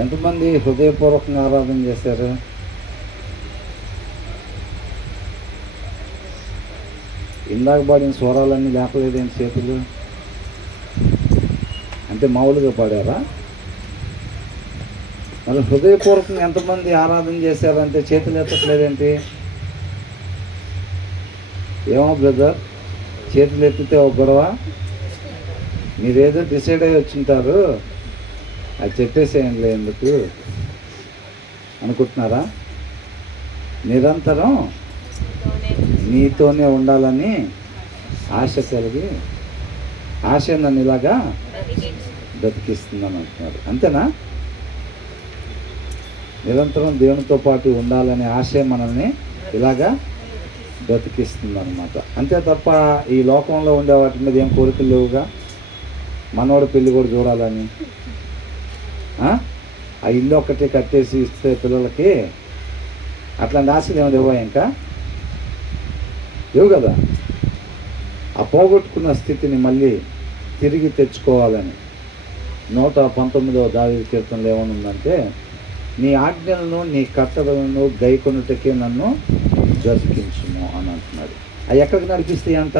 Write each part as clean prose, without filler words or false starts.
ఎంతమంది హృదయపూర్వకంగా ఆరాధన చేశారు? ఇందాక పాడిన స్వరాలన్నీ లేపలేదేంటి చేతులు? అంటే మామూలుగా పాడారా? మరి హృదయపూర్వకంగా ఎంతమంది ఆరాధన చేశారంటే చేతులు ఎత్తట్లేదేంటి? ఏమో బ్రదర్, చేతులు ఎత్తితే ఒక గొడవ. మీరేదో డిసైడ్ అయ్యి వచ్చింటారు, అది చెప్పేసేయండి ఎందుకు అనుకుంటున్నారా? నిరంతరం నీతోనే ఉండాలని ఆశ కలిగి, ఆశ నన్ను ఇలాగా బ్రతికిస్తుందని అంటున్నాడు. అంతేనా? నిరంతరం దేవునితో పాటు ఉండాలనే ఆశే మనల్ని ఇలాగా బ్రతికిస్తుంది అనమాట. అంతే తప్ప ఈ లోకంలో ఉండే వాటి మీద ఏం కోరికలు లేవుగా. మనోడు పెళ్ళి కూడా చూడాలని, ఆ ఇల్లు ఒక్కటే కట్టేసి ఇస్తే పిల్లలకి అట్లాంటి ఆశలు ఏమి లేవా? ఇంకా లేవు కదా. ఆ పోగొట్టుకున్న స్థితిని మళ్ళీ తిరిగి తెచ్చుకోవాలని 119వ దావీదు కీర్తనలో ఏమనుందంటే, నీ ఆజ్ఞలను నీ కట్టడలను గైకొనుటకే నన్ను బ్రతికించుము అని అంటున్నాడు. అవి ఎక్కడికి నడిపిస్తాయి అంట?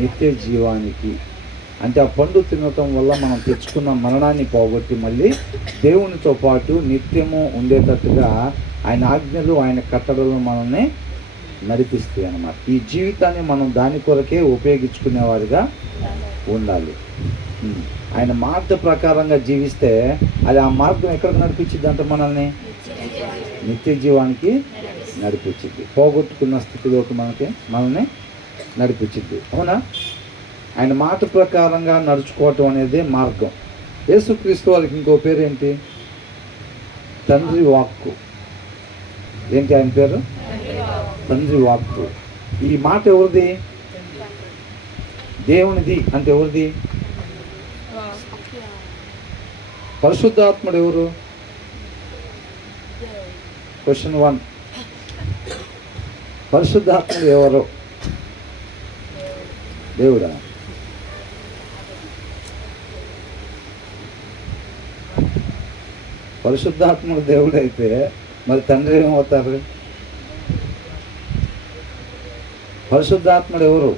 నిత్య జీవానికి. అంటే ఆ పండు తినటం వల్ల మనం తెచ్చుకున్న మరణాన్ని పోగొట్టి మళ్ళీ దేవునితో పాటు నిత్యము ఉండేటట్టుగా ఆయన ఆజ్ఞలు, ఆయన కట్టడలు మనల్ని నడిపిస్తాయి అన్నమాట. ఈ జీవితాన్ని మనం దాని కొరకే ఉపయోగించుకునేవారిగా ఉండాలి. ఆయన మార్గ ప్రకారంగా జీవిస్తే అది ఆ మార్గం ఎక్కడికి నడిపించింది అంటే మనల్ని నిత్య జీవానికి నడిపించింది. పోగొట్టుకున్న స్థితిలోకి మనల్ని నడిపించింది. అవునా? ఆయన మాట ప్రకారంగా నడుచుకోవటం అనేది మార్గం. యేసుక్రీస్తు వారికి ఇంకో పేరు ఏంటి? తండ్రి వాక్కు. ఏంటి ఆయన పేరు? తండ్రి వాక్కు. ఈ మాట ఎవరిది? దేవునిది. అంటే ఎవరిది? పరిశుద్ధాత్ముడు ఎవరు? క్వశ్చన్ 1. పరిశుద్ధాత్ముడు ఎవరు? దేవుడా? పరిశుద్ధాత్ముడు దేవుడైతే మరి తండ్రి ఏమవుతారు? పరిశుద్ధాత్ముడు ఎవరు?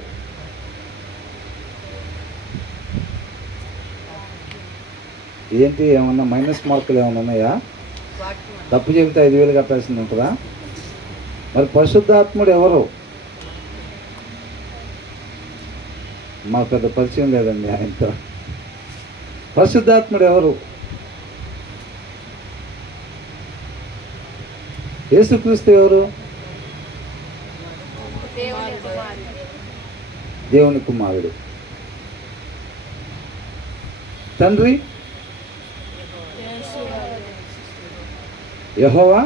ఏంటి, ఏమన్నా మైనస్ మార్కులు ఏమన్నా ఉన్నాయా? తప్పు చెబితే 5,000 కట్టాల్సింది ఉంటుందా? మరి పరిశుద్ధాత్ముడు ఎవరు? మాకు పెద్ద పరిచయం లేదండి ఆయనతో. పరిశుద్ధాత్ముడు ఎవరు? యేసుక్రీస్తు ఎవరు? దేవుని కుమారుడు. తండ్రి యెహోవా,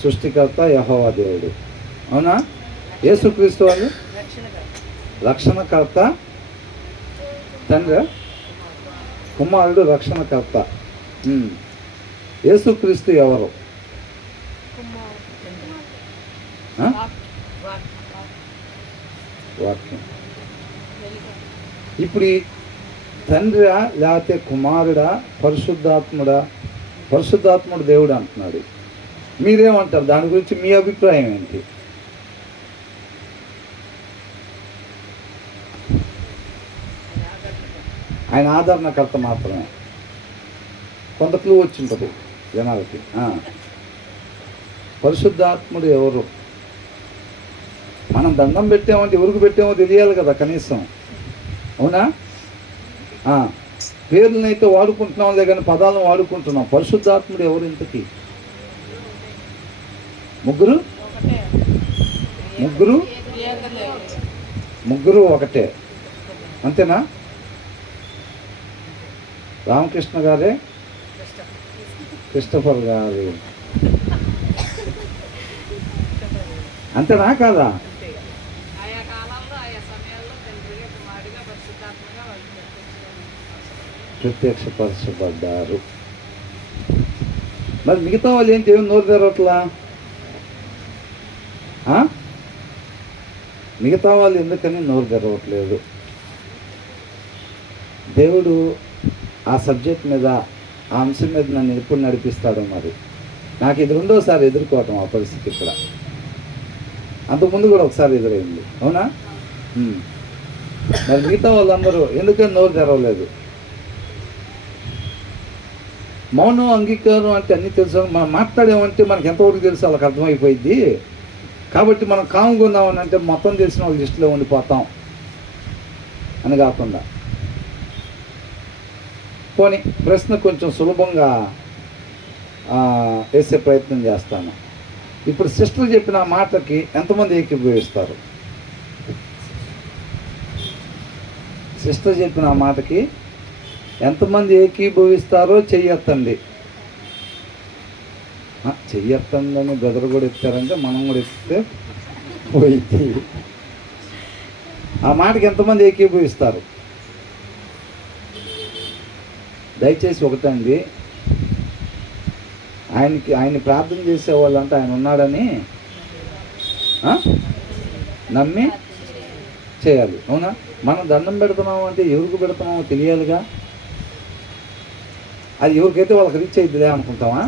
సృష్టికర్త యెహోవా దేవుడు. అవునా? యేసుక్రీస్తు వాళ్ళు రక్షణకర్త. తండ్రి, కుమారుడు రక్షణకర్త. యేసుక్రీస్తు ఎవరు? వాక్యం. ఇప్పుడు ఈ తండ్రా లేకపోతే కుమారుడా, పరిశుద్ధాత్ముడా? పరిశుద్ధాత్ముడు దేవుడు అంటున్నాడు. మీరేమంటారు దాని గురించి? మీ అభిప్రాయం ఏంటి? ఆయన ఆదరణకర్త మాత్రమే. కొంత క్లూ వచ్చింటుంది జనాలకి. పరిశుద్ధాత్ముడు ఎవరు? మనం దండం పెట్టామంటే ఎవరికి పెట్టామో తెలియాలి కదా కనీసం. అవునా? పేర్లనైతే వాడుకుంటున్నాం కానీ పదాలను వాడుకుంటున్నాం. పరిశుద్ధాత్ముడు ఎవరు ఇంతకీ? ముగ్గురు ఒకటే. అంతేనా? రామకృష్ణ గారే, క్రిస్టఫర్ గారు అంతేనా కాదా? ప్రత్యక్షపరచబడ్డారు. మరి మిగతా వాళ్ళు ఏంటి? ఏమి నోరు తెరవట్లా? మిగతా వాళ్ళు ఎందుకని నోరు తెరవట్లేదు? దేవుడు ఆ సబ్జెక్ట్ మీద, ఆ అంశం మీద నన్ను ఎప్పుడు నడిపిస్తాడో మరి. నాకు ఇది రెండోసారి ఎదుర్కోవటం ఆ పరిస్థితి ఇక్కడ. అంతకుముందు కూడా ఒకసారి ఎదురైంది, అవునా? మరి మిగతా వాళ్ళందరూ ఎందుకని నోరు తెరవలేదు? మౌనం అంగీకారం అంటే అన్నీ తెలుసు. మనం మాట్లాడేమంటే మనకి ఎంతవరకు తెలుసు వాళ్ళకి అర్థమైపోయింది. కాబట్టి మనం కామ్గా ఉన్నామని అంటే మొత్తం తెలిసిన వాళ్ళ లిస్టులో ఉండిపోతాం అని కాకుండా. పోనీ ప్రశ్న కొంచెం సులభంగా వేసే ప్రయత్నం చేస్తాను. ఇప్పుడు సిస్టర్ చెప్పిన మాటకి ఎంతమంది ఏకీభవిస్తారు? సిస్టర్ చెప్పిన మాటకి ఎంతమంది ఏకీభవిస్తారో చెయ్యొత్తండి. చెయ్యొత్తందని గదరు కూడా ఎత్తారంటే మనం కూడా ఎత్తితే పోయింది. ఆ మాటకి ఎంతమంది ఏకీభవిస్తారు? దయచేసి ఒకటండి, ఆయన్ని ప్రార్థన చేసేవాళ్ళంటే ఆయన ఉన్నాడని నమ్మి చేయాలి, అవునా? మనం దండం పెడుతున్నాము అంటే ఎవరికి పెడుతున్నామో తెలియాలిగా. అది ఎవరికైతే వాళ్ళకి రీచ్ అయిద్దిలే అనుకుంటామా?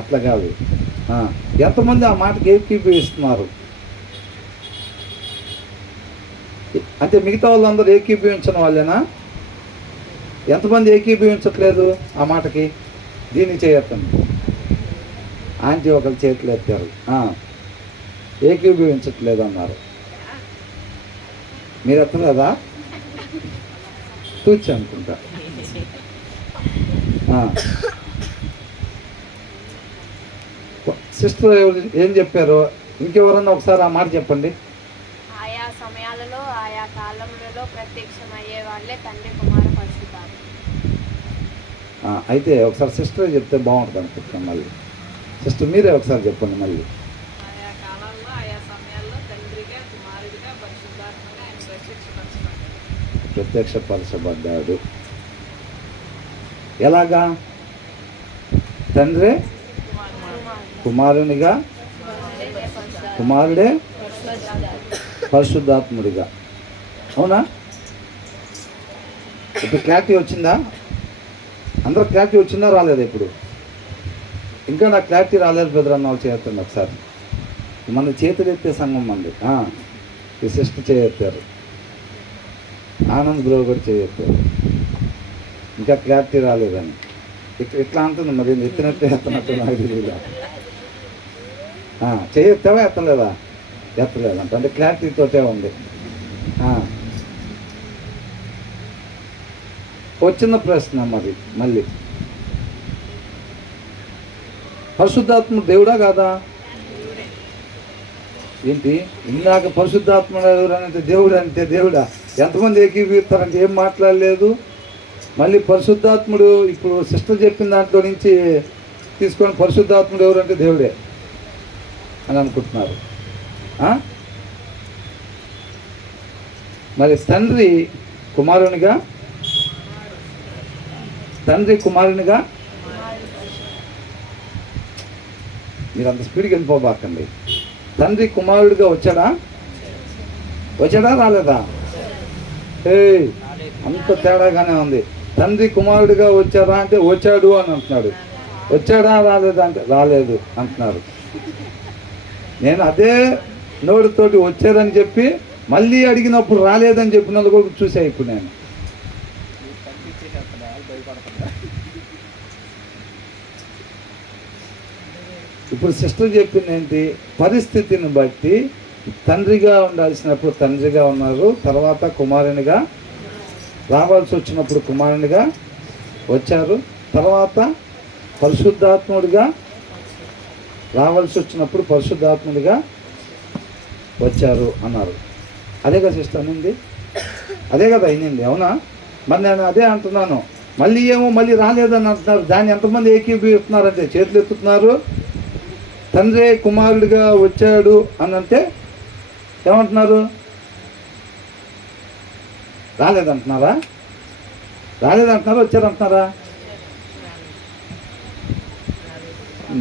అట్లా కాదు. ఎంతమంది ఆ మాటకి ఏకీభవిస్తున్నారు అంటే మిగతా వాళ్ళందరూ ఏకీభవించిన వాళ్ళేనా? ఎంతమంది ఏకీభవించట్లేదు ఆ మాటకి? దీన్ని చేయొద్దండి. ఆంటీ ఒకరు చేతులు ఎత్తారు, ఏకీభవించట్లేదు అన్నారు. మీరు ఎత్తలేదా? తూచి అనుకుంటా. సిస్టర్ ఏం చెప్పారు? ఇంకెవరన్నా ఒకసారి ఆ మాట చెప్పండి. ఆయా సమయాలలో ఆయా కాలములలో ప్రత్యక్షమయ్యే వాళ్ళే తండ్రి, కుమార, పరిశుద్ధాత్మ. అయితే ఒకసారి సిస్టర్ చెప్తే బాగుంటుంది అనుకుంటున్నాను. మళ్ళీ సిస్టర్ మీరే ఒకసారి చెప్పండి. మళ్ళీ ఆయా కాలాల్లో ఆయా సమయాల్లో తండ్రిగా, కుమారుడిగా, పరిశుద్ధాత్మగా ఆయన ప్రత్యక్షపరచబడ్డాడు. ఎలాగా? తండ్రే కుమారునిగా, కుమారుడే పరిశుద్ధాత్ముడిగా, అవునా? ఇప్పుడు క్లారిటీ వచ్చిందా? అందరూ క్లారిటీ వచ్చిందా రాలేదా? ఇప్పుడు ఇంకా నాకు క్లారిటీ రాలేదు బ్రదర్ అన్న వాళ్ళు చేస్తుంది. ఒకసారి మన చేతులు ఎత్తే సంఘం మంది ఈ సిస్టర్ చేయెత్తారు, ఆనంద్ బ్రో కూడా చేయెత్తారు. ఇంకా క్లారిటీ రాలేదని ఇట్లా అంటుంది. మరి ఎత్తినట్టు ఎత్తనట్టు నాకు తెలియదు. చేయెత్తావా ఎత్తలేదా? ఎత్తలేదంట, అంటే క్లారిటీతోటే ఉంది. వచ్చిన ప్రశ్న మరి మళ్ళీ, పరిశుద్ధాత్మ దేవుడా కాదా? ఏంటి ఇందాక పరిశుద్ధాత్మ ఎవరంటే దేవుడు అంటే దేవుడా? ఎంతమంది ఏకీభవిస్తారంటే ఏం మాట్లాడలేదు. మళ్ళీ పరిశుద్ధాత్ముడు ఇప్పుడు సిస్టర్ చెప్పిన దాంట్లో నుంచి తీసుకొని పరిశుద్ధాత్ముడు ఎవరంటే దేవుడే అని అనుకుంటున్నారు. మరి తండ్రి కుమారునిగా మీరు అంత స్పీడ్కి వెళ్ళిపోబాకండి. తండ్రి కుమారుడిగా వచ్చాడా రాలేదా? అంత తేడాగానే ఉంది. తండ్రి కుమారుడిగా వచ్చారా అంటే వచ్చాడు అని అంటున్నాడు. వచ్చాడా రాలేదా అంటే రాలేదు అంటున్నారు. నేను అదే నోటితోటి వచ్చారని చెప్పి మళ్ళీ అడిగినప్పుడు రాలేదని చెప్పినందుకు కూడా చూసా. ఇప్పుడు నేను ఇప్పుడు సిస్టర్ చెప్పింది ఏంటి? పరిస్థితిని బట్టి తండ్రిగా ఉండాల్సినప్పుడు తండ్రిగా ఉన్నారు, తర్వాత కుమారునిగా రావాల్సి వచ్చినప్పుడు కుమారునిగా వచ్చారు, తర్వాత పరిశుద్ధాత్ముడిగా రావాల్సి వచ్చినప్పుడు పరిశుద్ధాత్ముడిగా వచ్చారు అన్నారు. అదే కదా సిస్టర్ అనింది? అదే కదా అయినింది, అవునా? మరి నేను అదే అంటున్నాను. మళ్ళీ రాలేదని అంటున్నారు. దాన్ని ఎంతమంది ఏకీభవిస్తున్నారంటే చేతులు ఎత్తుతున్నారు. తండ్రి కుమారుడిగా వచ్చాడు అని అంటే ఏమంటున్నారు? రాలేదంటున్నారా? వచ్చారంటున్నారా?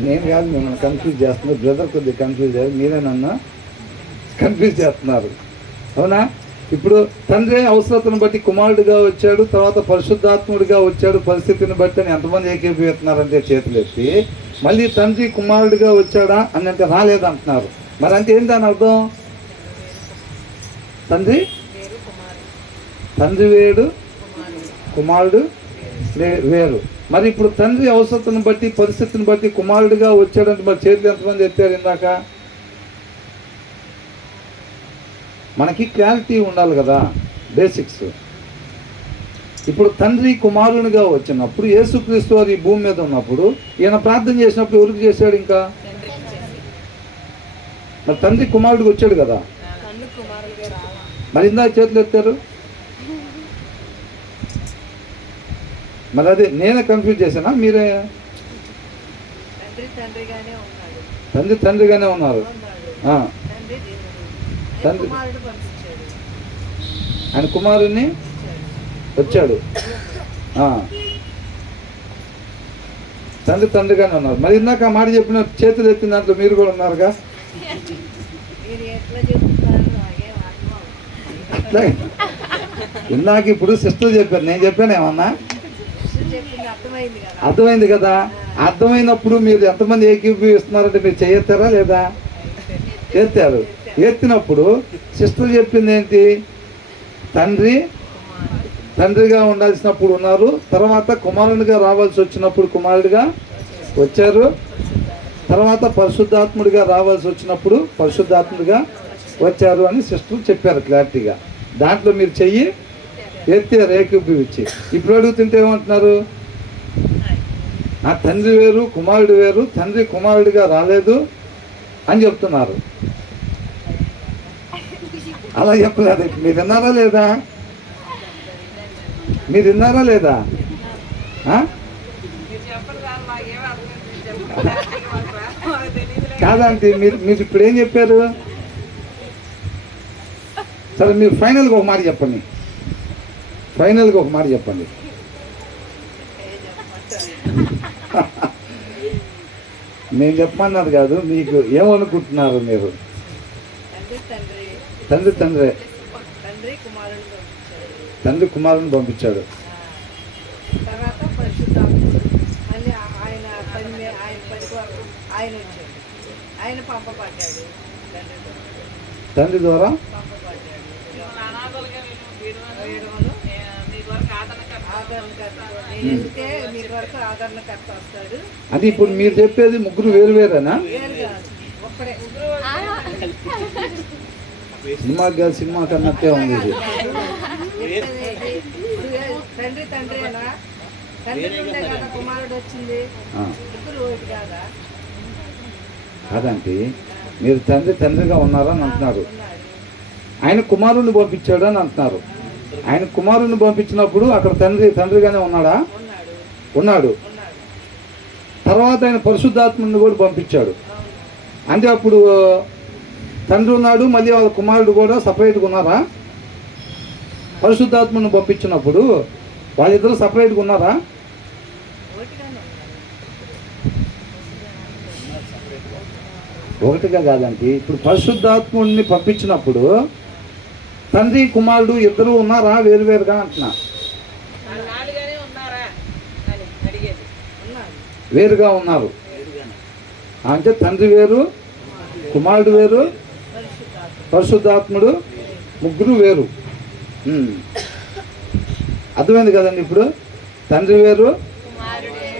నేను కాదు, మిమ్మల్ని కన్ఫ్యూజ్ చేస్తున్నారు. బ్రదర్ కొద్దిగా కన్ఫ్యూజ్ అయ్యారు, మీరే నన్ను కన్ఫ్యూజ్ చేస్తున్నారు, అవునా? ఇప్పుడు తండ్రి అవసరతను బట్టి కుమారుడిగా వచ్చాడు, తర్వాత పరిశుద్ధాత్ముడిగా వచ్చాడు పరిస్థితిని బట్టి అని ఎంతమంది ఏకీభవిస్తున్నారంటే చేతులు ఎత్తి, మళ్ళీ తండ్రి కుమారుడిగా వచ్చాడా అని అంటే రాలేదంటున్నారు. మరి అంటే ఏంటి దాని అర్థం? తండ్రి వేరు కుమారుడు, తండ్రి వేడు, కుమారుడు కుమారుడు వేరు. మరి ఇప్పుడు తండ్రి అవసరతను బట్టి పరిస్థితిని బట్టి కుమారుడిగా వచ్చాడంటే మరి చేతులు ఎంతమంది ఎత్తారు ఇందాక? మనకి క్లారిటీ ఉండాలి కదా, బేసిక్స్. ఇప్పుడు తండ్రి కుమారునిగా వచ్చినప్పుడు యేసుక్రీస్తు వారు ఈ భూమి మీద ఉన్నప్పుడు ఈయన ప్రార్థన చేసినప్పుడు ఎవరికి చేశాడు? ఇంకా తండ్రికి చేసి మరి తండ్రి కుమారుడికి వచ్చాడు కదా, తండ్రి కుమారుడిగా రావా. మరి ఇందాక చేతులు ఎత్తారు. మరి అదే నేనే కన్ఫ్యూజ్ చేశానా మీరే? తండ్రి తండ్రిగానే ఉన్నాడు, తండ్రి తండ్రిగానే ఉన్నారు. ఉన్నాడు. ఆ, తండ్రి దేవుడు, తండ్రి- కుమారుడు పంపించాడు, ఆయన కుమారుణ్ణి ఇచ్చాడు. వచ్చాడు. ఆ, తండ్రి తండ్రిగానే ఉన్నారు. మరి ఇందాక ఆ మాట చెప్పిన చేతులు ఎత్తిన దాంట్లో మీరు కూడా ఉన్నారుగా. మీరు ఎట్లా చెప్తున్నారు నాకేం అర్థం అవ్వదు. అట్లా ఇందాక ఇప్పుడు సిస్టర్ చెప్పారు, నేను చెప్పాను ఏమన్నా? కృష్ణ చెప్పింది అర్థమైంది కదా. అర్థమైంది కదా. అర్థమైనప్పుడు మీరు ఎంతమంది ఏకీభవిస్తున్నారంటే మీరు చేయెత్తారా లేదా? ఎత్తారు. ఎత్తినప్పుడు సిస్టర్ చెప్పింది ఏంటి? తండ్రి తండ్రిగా ఉండాల్సినప్పుడు ఉన్నారు, తర్వాత కుమారునిగా రావాల్సి వచ్చినప్పుడు కుమారుడిగా వచ్చారు, తర్వాత పరిశుద్ధాత్ముడిగా రావాల్సి వచ్చినప్పుడు పరిశుద్ధాత్ముడిగా వచ్చారు అని సిస్టర్ చెప్పారు క్లారిటీగా. దాంట్లో మీరు చెయ్యి ఎత్తారు ఏకీభవించి. ఇప్పుడు అడుగుతుంటే ఏమంటున్నారు? ఆ తండ్రి వేరు కుమారుడు వేరు, తండ్రి కుమారుడిగా రాలేదు అని చెప్తున్నారు. అలా చెప్పలేదు. మీరు విన్నారా లేదా? మీరు విన్నారా లేదా? ఆ? మీరు చెప్పరు కానీ మాకేమీ అర్థం కాదు. మీరు చెప్పరు మాకు తెలియదులే. కాదంటే మీరు ఇప్పుడు ఏం చెప్పారు? సరే మీరు ఫైనల్గా ఒక మాట చెప్పండి. ఫైనల్గా ఒక మాట చెప్పండి. ఏం చెప్పమంటారు? నేను చెప్పమన్నది కాదు, మీకు ఏమనుకుంటున్నారు మీరు? తండ్రి తండ్రి, తండ్రి తండ్రి తండ్రి కుమారుడు పంపించాడు. తండ్రి కుమారుని పంపించాడు. తర్వాత పరిశుద్ధాత్ముడు మళ్ళీ ఆయన పని ఆయన పని కొరకు ఆయన వచ్చాడు, ఆయన పంపబడ్డాడు. తండ్రి ద్వారా పంపబడ్డాడు. నేను ఎందుకే మీ వరకు ఆదరణకర్త వస్తాడు. అది ఇప్పుడు మీరు చెప్పేది ముగ్గురు వేరు వేరేనా? వేరు కాదు, ఒక్కడే. సినిమా కన్నట్టే ఉంది ఇది. తండ్రి తండ్రేనా? తండ్రి నుండే కదా కుమారుడు వచ్చింది. ఆ, ముగ్గురు ఒకటి కాదా? కాదండి, మీరు తండ్రి తండ్రిగా ఉన్నారని అంటున్నారు. ఉన్నాడు. ఆయన కుమారుణ్ణి పంపించాడు అని అంటున్నారు. ఆయన కుమారుణ్ణి పంపించినప్పుడు అక్కడ తండ్రి తండ్రిగానే ఉన్నాడా? ఉన్నాడు. ఉన్నాడు. ఉన్నాడు. తర్వాత ఆయన పరిశుద్ధాత్ముడిని కూడా పంపించాడు. అవును. అంటే అప్పుడు తండ్రి ఉన్నాడు, మళ్ళీ వాళ్ళ కుమారుడు కూడా సపరేట్గా ఉన్నారా? పరిశుద్ధాత్మను పంపించినప్పుడు వాళ్ళిద్దరూ సపరేట్గా ఉన్నారా? ఒకటిగానే ఉన్నాడు. ఒకటిగా కాదండి. ఇప్పుడు పరిశుద్ధాత్ముడిని పంపించినప్పుడు తండ్రి కుమారుడు ఇద్దరు ఉన్నారా వేరువేరుగా అంటున్నా? నాలుగానే ఉన్నారా అని అడిగేది. ఉన్నాడు. వేరుగా ఉన్నారు. అంటే తండ్రి వేరు, కుమారుడు వేరు, పరిశుద్ధాత్మ పరిశుద్ధాత్ముడు ముగ్గురు వేరు. అర్థమైంది కదండి? ఇప్పుడు తండ్రి వేరు,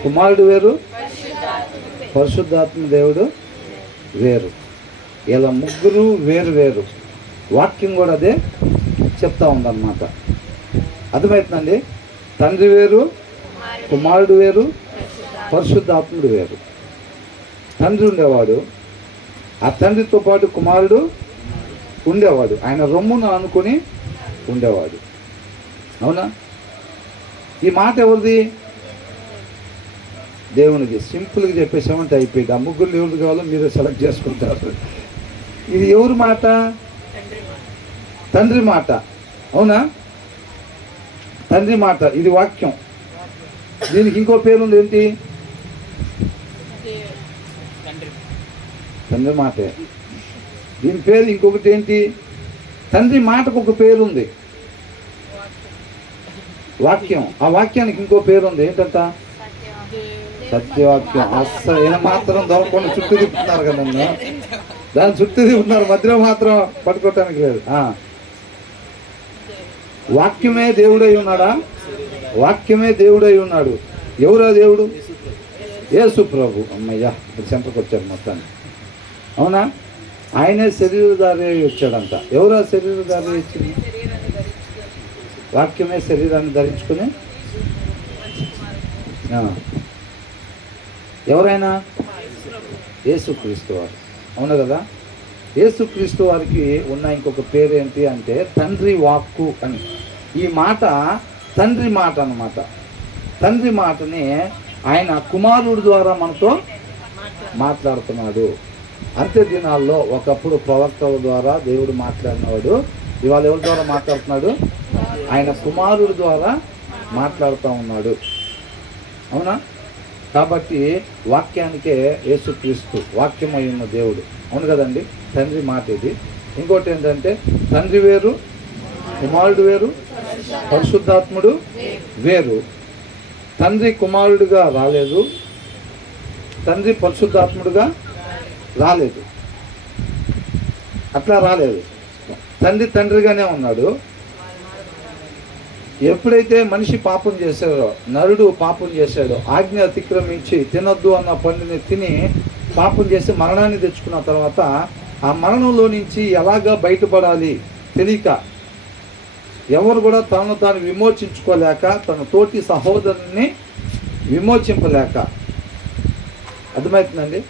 కుమారుడు వేరు, పరిశుద్ధాత్మ దేవుడు వేరు. ఇలా ముగ్గురు వేరు వేరు. వాక్యం కూడా అదే చెప్తా ఉందన్నమాట. అర్థమవుతుందండి? తండ్రి వేరు, కుమారుడు వేరు, పరిశుద్ధాత్ముడు వేరు. తండ్రి ఉండేవాడు, ఆ తండ్రితో పాటు కుమారుడు ఉండేవాడు, ఆయన రొమ్మును అనుకుని ఉండేవాడు. అవునా? ఈ మాట ఎవరిది? దేవునికి. సింపుల్గా చెప్పేసామంటే అయిపోయింది. ఆ ముగ్గురు ఎవరు కావాలో మీరే సెలెక్ట్ చేసుకుంటారు. ఇది ఎవరి మాట? తండ్రి మాట. అవునా? తండ్రి మాట. ఇది వాక్యం. దీనికి ఇంకో పేరు ఉంది. ఏంటి? తండ్రి మాటే. దీని పేరు ఇంకొకటి ఏంటి? తండ్రి మాటకు ఒక పేరు ఉంది, వాక్యం. ఆ వాక్యానికి ఇంకో పేరు ఉంది, ఏంటంట? సత్యవాక్యం. అస్సలు ఏ మాత్రం దొరకకుండా చుట్టూ తిప్పుతున్నారు కదా నన్ను, దాని చుట్టూ తిప్పుతున్నారు, మధ్యలో మాత్రం పట్టుకోవటానికి లేదు. వాక్యమే దేవుడై ఉన్నాడా? వాక్యమే దేవుడై ఉన్నాడు. ఎవరా దేవుడు? యేసు ప్రభు. అమ్మయ్యా, ఇప్పుడు సెంటర్కి వచ్చారు మొత్తాన్ని. అవునా? ఆయనే శరీరధారి వచ్చాడంట. ఎవరా శరీరధారి వచ్చింది? వాక్యమే శరీరాన్ని ధరించుకుని. ఎవరైనా? యేసుక్రీస్తు వారు. అవును కదా? యేసుక్రీస్తు వారికి ఉన్న ఇంకొక పేరు ఏంటి అంటే తండ్రి వాక్కు అని. ఈ మాట తండ్రి మాట అన్నమాట. తండ్రి మాటని ఆయన కుమారుడు ద్వారా మనతో మాట్లాడుతున్నాడు. అంత్య దినాల్లో ఒకప్పుడు ప్రవక్తల ద్వారా దేవుడు మాట్లాడినవాడు, ఇవాళ ఎవరి ద్వారా మాట్లాడుతున్నాడు? ఆయన కుమారుడు ద్వారా మాట్లాడుతూ ఉన్నాడు. అవునా? కాబట్టి వాక్యానికే యేసుక్రీస్తు వాక్యమై ఉన్న దేవుడు. అవును కదండి? తండ్రి మాట ఇది. ఇంకోటి ఏంటంటే తండ్రి వేరు, కుమారుడు వేరు, పరిశుద్ధాత్ముడు వేరు. తండ్రి కుమారుడిగా రాలేదు, తండ్రి పరిశుద్ధాత్ముడుగా రాలేదు. అట్లా రాలేదు. తండ్రి తండ్రిగానే ఉన్నాడు. ఎప్పుడైతే మనిషి పాపం చేశాడో, నరుడు పాపం చేశాడో, ఆజ్ఞ అతిక్రమించి తినొద్దు అన్న పండుని తిని పాపం చేసి మరణాన్ని తెచ్చుకున్న తర్వాత ఆ మరణంలో నుంచి ఎలాగా బయటపడాలి తెలియక, ఎవరు కూడా తనను తాను విమోచించుకోలేక, తన తోటి సహోదరుని విమోచింపలేక, అర్థమవుతుందండి?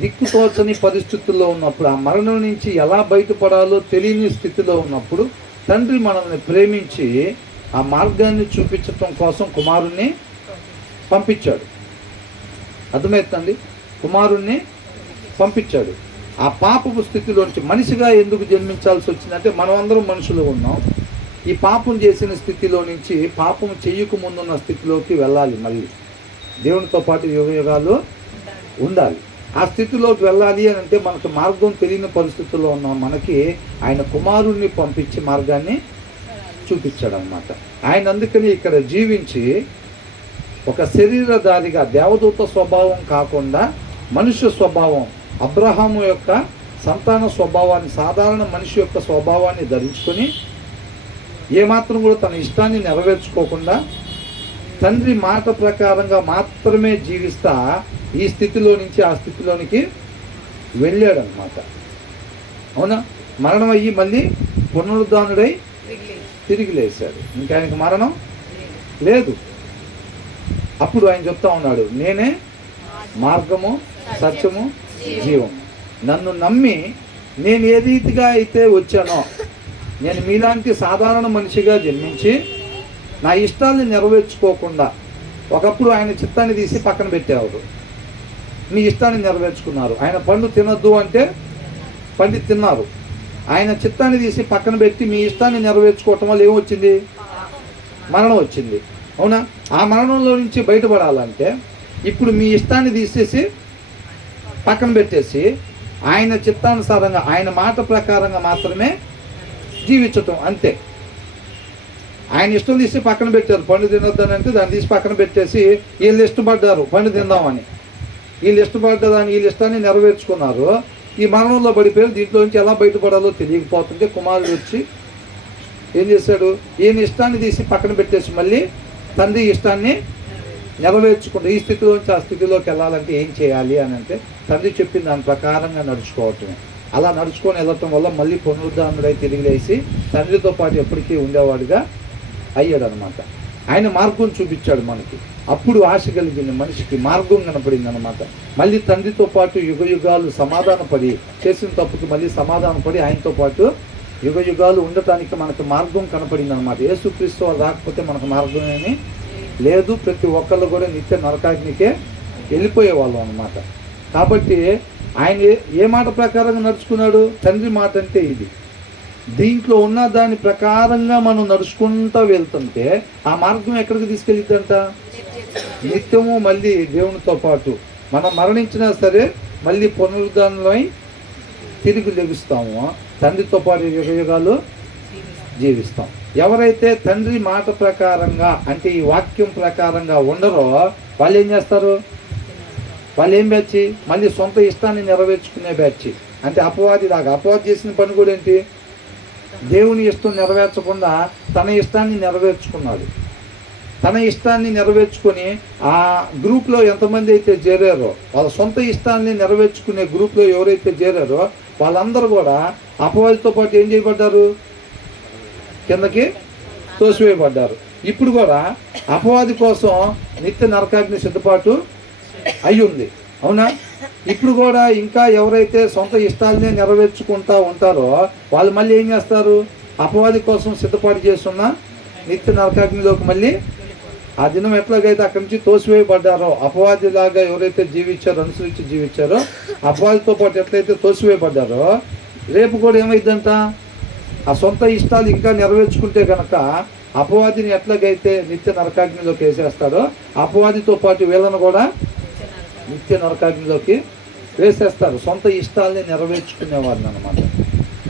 దిక్కుతోచని పరిస్థితుల్లో ఉన్నప్పుడు, ఆ మరణం నుంచి ఎలా బయటపడాలో తెలియని స్థితిలో ఉన్నప్పుడు తండ్రి మనల్ని ప్రేమించి ఆ మార్గాన్ని చూపించటం కోసం కుమారుణ్ణి పంపించాడు. అర్థమవుతుందండి? కుమారుణ్ణి పంపించాడు. ఆ పాపపు స్థితిలోంచి మనిషిగా ఎందుకు జన్మించాల్సి వచ్చిందంటే మనం అందరం మనుషులు ఉన్నాం. ఈ పాపం చేసిన స్థితిలో నుంచి పాపం చెయ్యకు ముందున్న స్థితిలోకి వెళ్ళాలి. మళ్ళీ దేవునితో పాటు యుగ యుగాలు ఉండాలి. ఆ స్థితిలోకి వెళ్ళాలి అని అంటే మనకు మార్గం తెలియని పరిస్థితుల్లో ఉన్నాం. మనకి ఆయన కుమారుణ్ణి పంపించి మార్గాన్ని చూపించాడు అన్నమాట. ఆయన అందుకని ఇక్కడ జీవించి ఒక శరీరధారిగా దేవదూత స్వభావం కాకుండా మనుష్య స్వభావం, అబ్రహాము యొక్క సంతాన స్వభావాన్ని, సాధారణ మనిషి యొక్క స్వభావాన్ని ధరించుకొని ఏమాత్రం కూడా తన ఇష్టాన్ని నెరవేర్చుకోకుండా తండ్రి మాట ప్రకారంగా మాత్రమే జీవిస్తా ఈ స్థితిలో నుంచి ఆ స్థితిలోనికి వెళ్ళాడు అన్నమాట. అవునా? మరణం అయ్యి మళ్ళీ పునరుద్ధానుడై తిరిగి లేచాడు. ఇంకా ఆయనకు మరణం లేదు. అప్పుడు ఆయన చెప్తా ఉన్నాడు, నేనే మార్గము, సత్యము, జీవము. నన్ను నమ్మి నేను ఏ రీతిగా అయితే వచ్చానో, నేను మీలాంటి సాధారణ మనిషిగా జన్మించి నా ఇష్టాన్ని నెరవేర్చుకోకుండా, ఒకప్పుడు ఆయన చిత్తాన్ని తీసి పక్కన పెట్టేవారు, మీ ఇష్టాన్ని నెరవేర్చుకున్నారు. ఆయన పండు తినొద్దు అంటే పండి తిన్నారు. ఆయన చిత్తాన్ని తీసి పక్కన పెట్టి మీ ఇష్టాన్ని నెరవేర్చుకోవటం వల్ల ఏమొచ్చింది? మరణం వచ్చింది. అవునా? ఆ మరణంలో నుంచి బయటపడాలంటే ఇప్పుడు మీ ఇష్టాన్ని తీసేసి పక్కన పెట్టేసి ఆయన చిత్తానుసారంగా, ఆయన మాట ప్రకారంగా మాత్రమే జీవించటం, అంతే. ఆయన ఇష్టం తీసి పక్కన పెట్టారు, పండు తినొద్దని అంటే దాన్ని తీసి పక్కన పెట్టేసి వీళ్ళు ఇష్టపడ్డారు పండు తిందామని, వీళ్ళు ఇష్టపడ్డదాన్ని, వీళ్ళ ఇష్టాన్ని నెరవేర్చుకున్నారు. ఈ మరణంలో పడిపోయారు. దీంట్లోంచి ఎలా బయటపడాలో తెలియకపోతుంటే కుమారుడు వచ్చి ఏం చేశాడు? ఈయన ఇష్టాన్ని తీసి పక్కన పెట్టేసి మళ్ళీ తండ్రి ఇష్టాన్ని నెరవేర్చుకుంటే ఈ స్థితిలోంచి ఆ స్థితిలోకి వెళ్ళాలంటే ఏం చేయాలి అని అంటే తండ్రి చెప్పిన దాని ప్రకారంగా నడుచుకోవటమే. అలా నడుచుకొని వెళ్ళటం వల్ల మళ్ళీ పునరుద్ధానుడై తిరిగి లేచి తండ్రితో పాటు ఎప్పటికీ ఉండేవాడుగా అయ్యాడు అనమాట. ఆయన మార్గం చూపించాడు మనకి. అప్పుడు ఆశ కలిగింది మనిషికి, మార్గం కనపడింది అనమాట. మళ్ళీ తండ్రితో పాటు యుగ యుగాలు సమాధానపడి, చేసిన తప్పుకి మళ్ళీ సమాధానపడి ఆయనతో పాటు యుగ యుగాలు ఉండటానికి మనకు మార్గం కనపడింది అనమాట. యేసుక్రీస్తు వాళ్ళు రాకపోతే మనకు మార్గం ఏమీ లేదు. ప్రతి ఒక్కళ్ళు కూడా నిత్య నరకాగ్నికే వెళ్ళిపోయేవాళ్ళం అనమాట. కాబట్టి ఆయన ఏ మాట ప్రకారంగా నడుచుకున్నాడు? తండ్రి మాట అంటే ఇది. దీంట్లో ఉన్న దాని ప్రకారంగా మనం నడుచుకుంటూ వెళ్తుంటే ఆ మార్గం ఎక్కడికి తీసుకెళ్ళిద్దంట? నిత్యము మళ్ళీ దేవునితో పాటు మనం మరణించినా సరే మళ్ళీ పునరుద్ధానంలో తిరిగి లెగుస్తాము. తండ్రితో పాటు యుగయుగాలు జీవిస్తాం. ఎవరైతే తండ్రి మాట ప్రకారంగా అంటే ఈ వాక్యం ప్రకారంగా ఉండరో వాళ్ళు ఏం చేస్తారు? వాళ్ళు ఏం బ్యాచ్? మళ్ళీ సొంత ఇష్టాన్ని నెరవేర్చుకునే బ్యాచ్. అంటే అపవాది లాగా. అపవాది చేసిన పని కూడా ఏంటి? దేవుని ఇష్టం నెరవేర్చకుండా తన ఇష్టాన్ని నెరవేర్చుకున్నాడు. తన ఇష్టాన్ని నెరవేర్చుకొని ఆ గ్రూప్లో ఎంతమంది అయితే చేరారో, వాళ్ళ సొంత ఇష్టాన్ని నెరవేర్చుకునే గ్రూప్లో ఎవరైతే చేరారో వాళ్ళందరూ కూడా అపవాదితో పాటు ఏం చేయబడ్డారు? కిందకి తోసివేయబడ్డారు. ఇప్పుడు కూడా అపవాది కోసం నిత్య నరకాగ్ని సిద్ధపాటు అయి ఉంది. అవునా? ఇప్పుడు కూడా ఇంకా ఎవరైతే సొంత ఇష్టాలనే నెరవేర్చుకుంటా ఉంటారో వాళ్ళు మళ్ళీ ఏం చేస్తారు? అపవాది కోసం సిద్ధపాటు చేస్తున్న నిత్య నరకాగ్నిలోకి మళ్ళీ ఆ దినం ఎట్లాగైతే అక్కడి నుంచి తోసివేయబడ్డారో, అపవాదిలాగా ఎవరైతే జీవించారో, అనుసరించి జీవించారో, అపవాదితో పాటు ఎట్లయితే తోసివేయబడ్డారో రేపు కూడా ఏమైందంట? ఆ సొంత ఇష్టాలు ఇంకా నెరవేర్చుకుంటే కనుక అపవాదిని ఎట్లాగైతే నిత్య నరకాగ్నిలోకి వేసేస్తాడో అపవాదితో పాటు వీళ్ళను కూడా నిత్య నరకాగ్నిలోకి వేసేస్తారు. సొంత ఇష్టాలని నెరవేర్చుకునేవారిని అనమాట.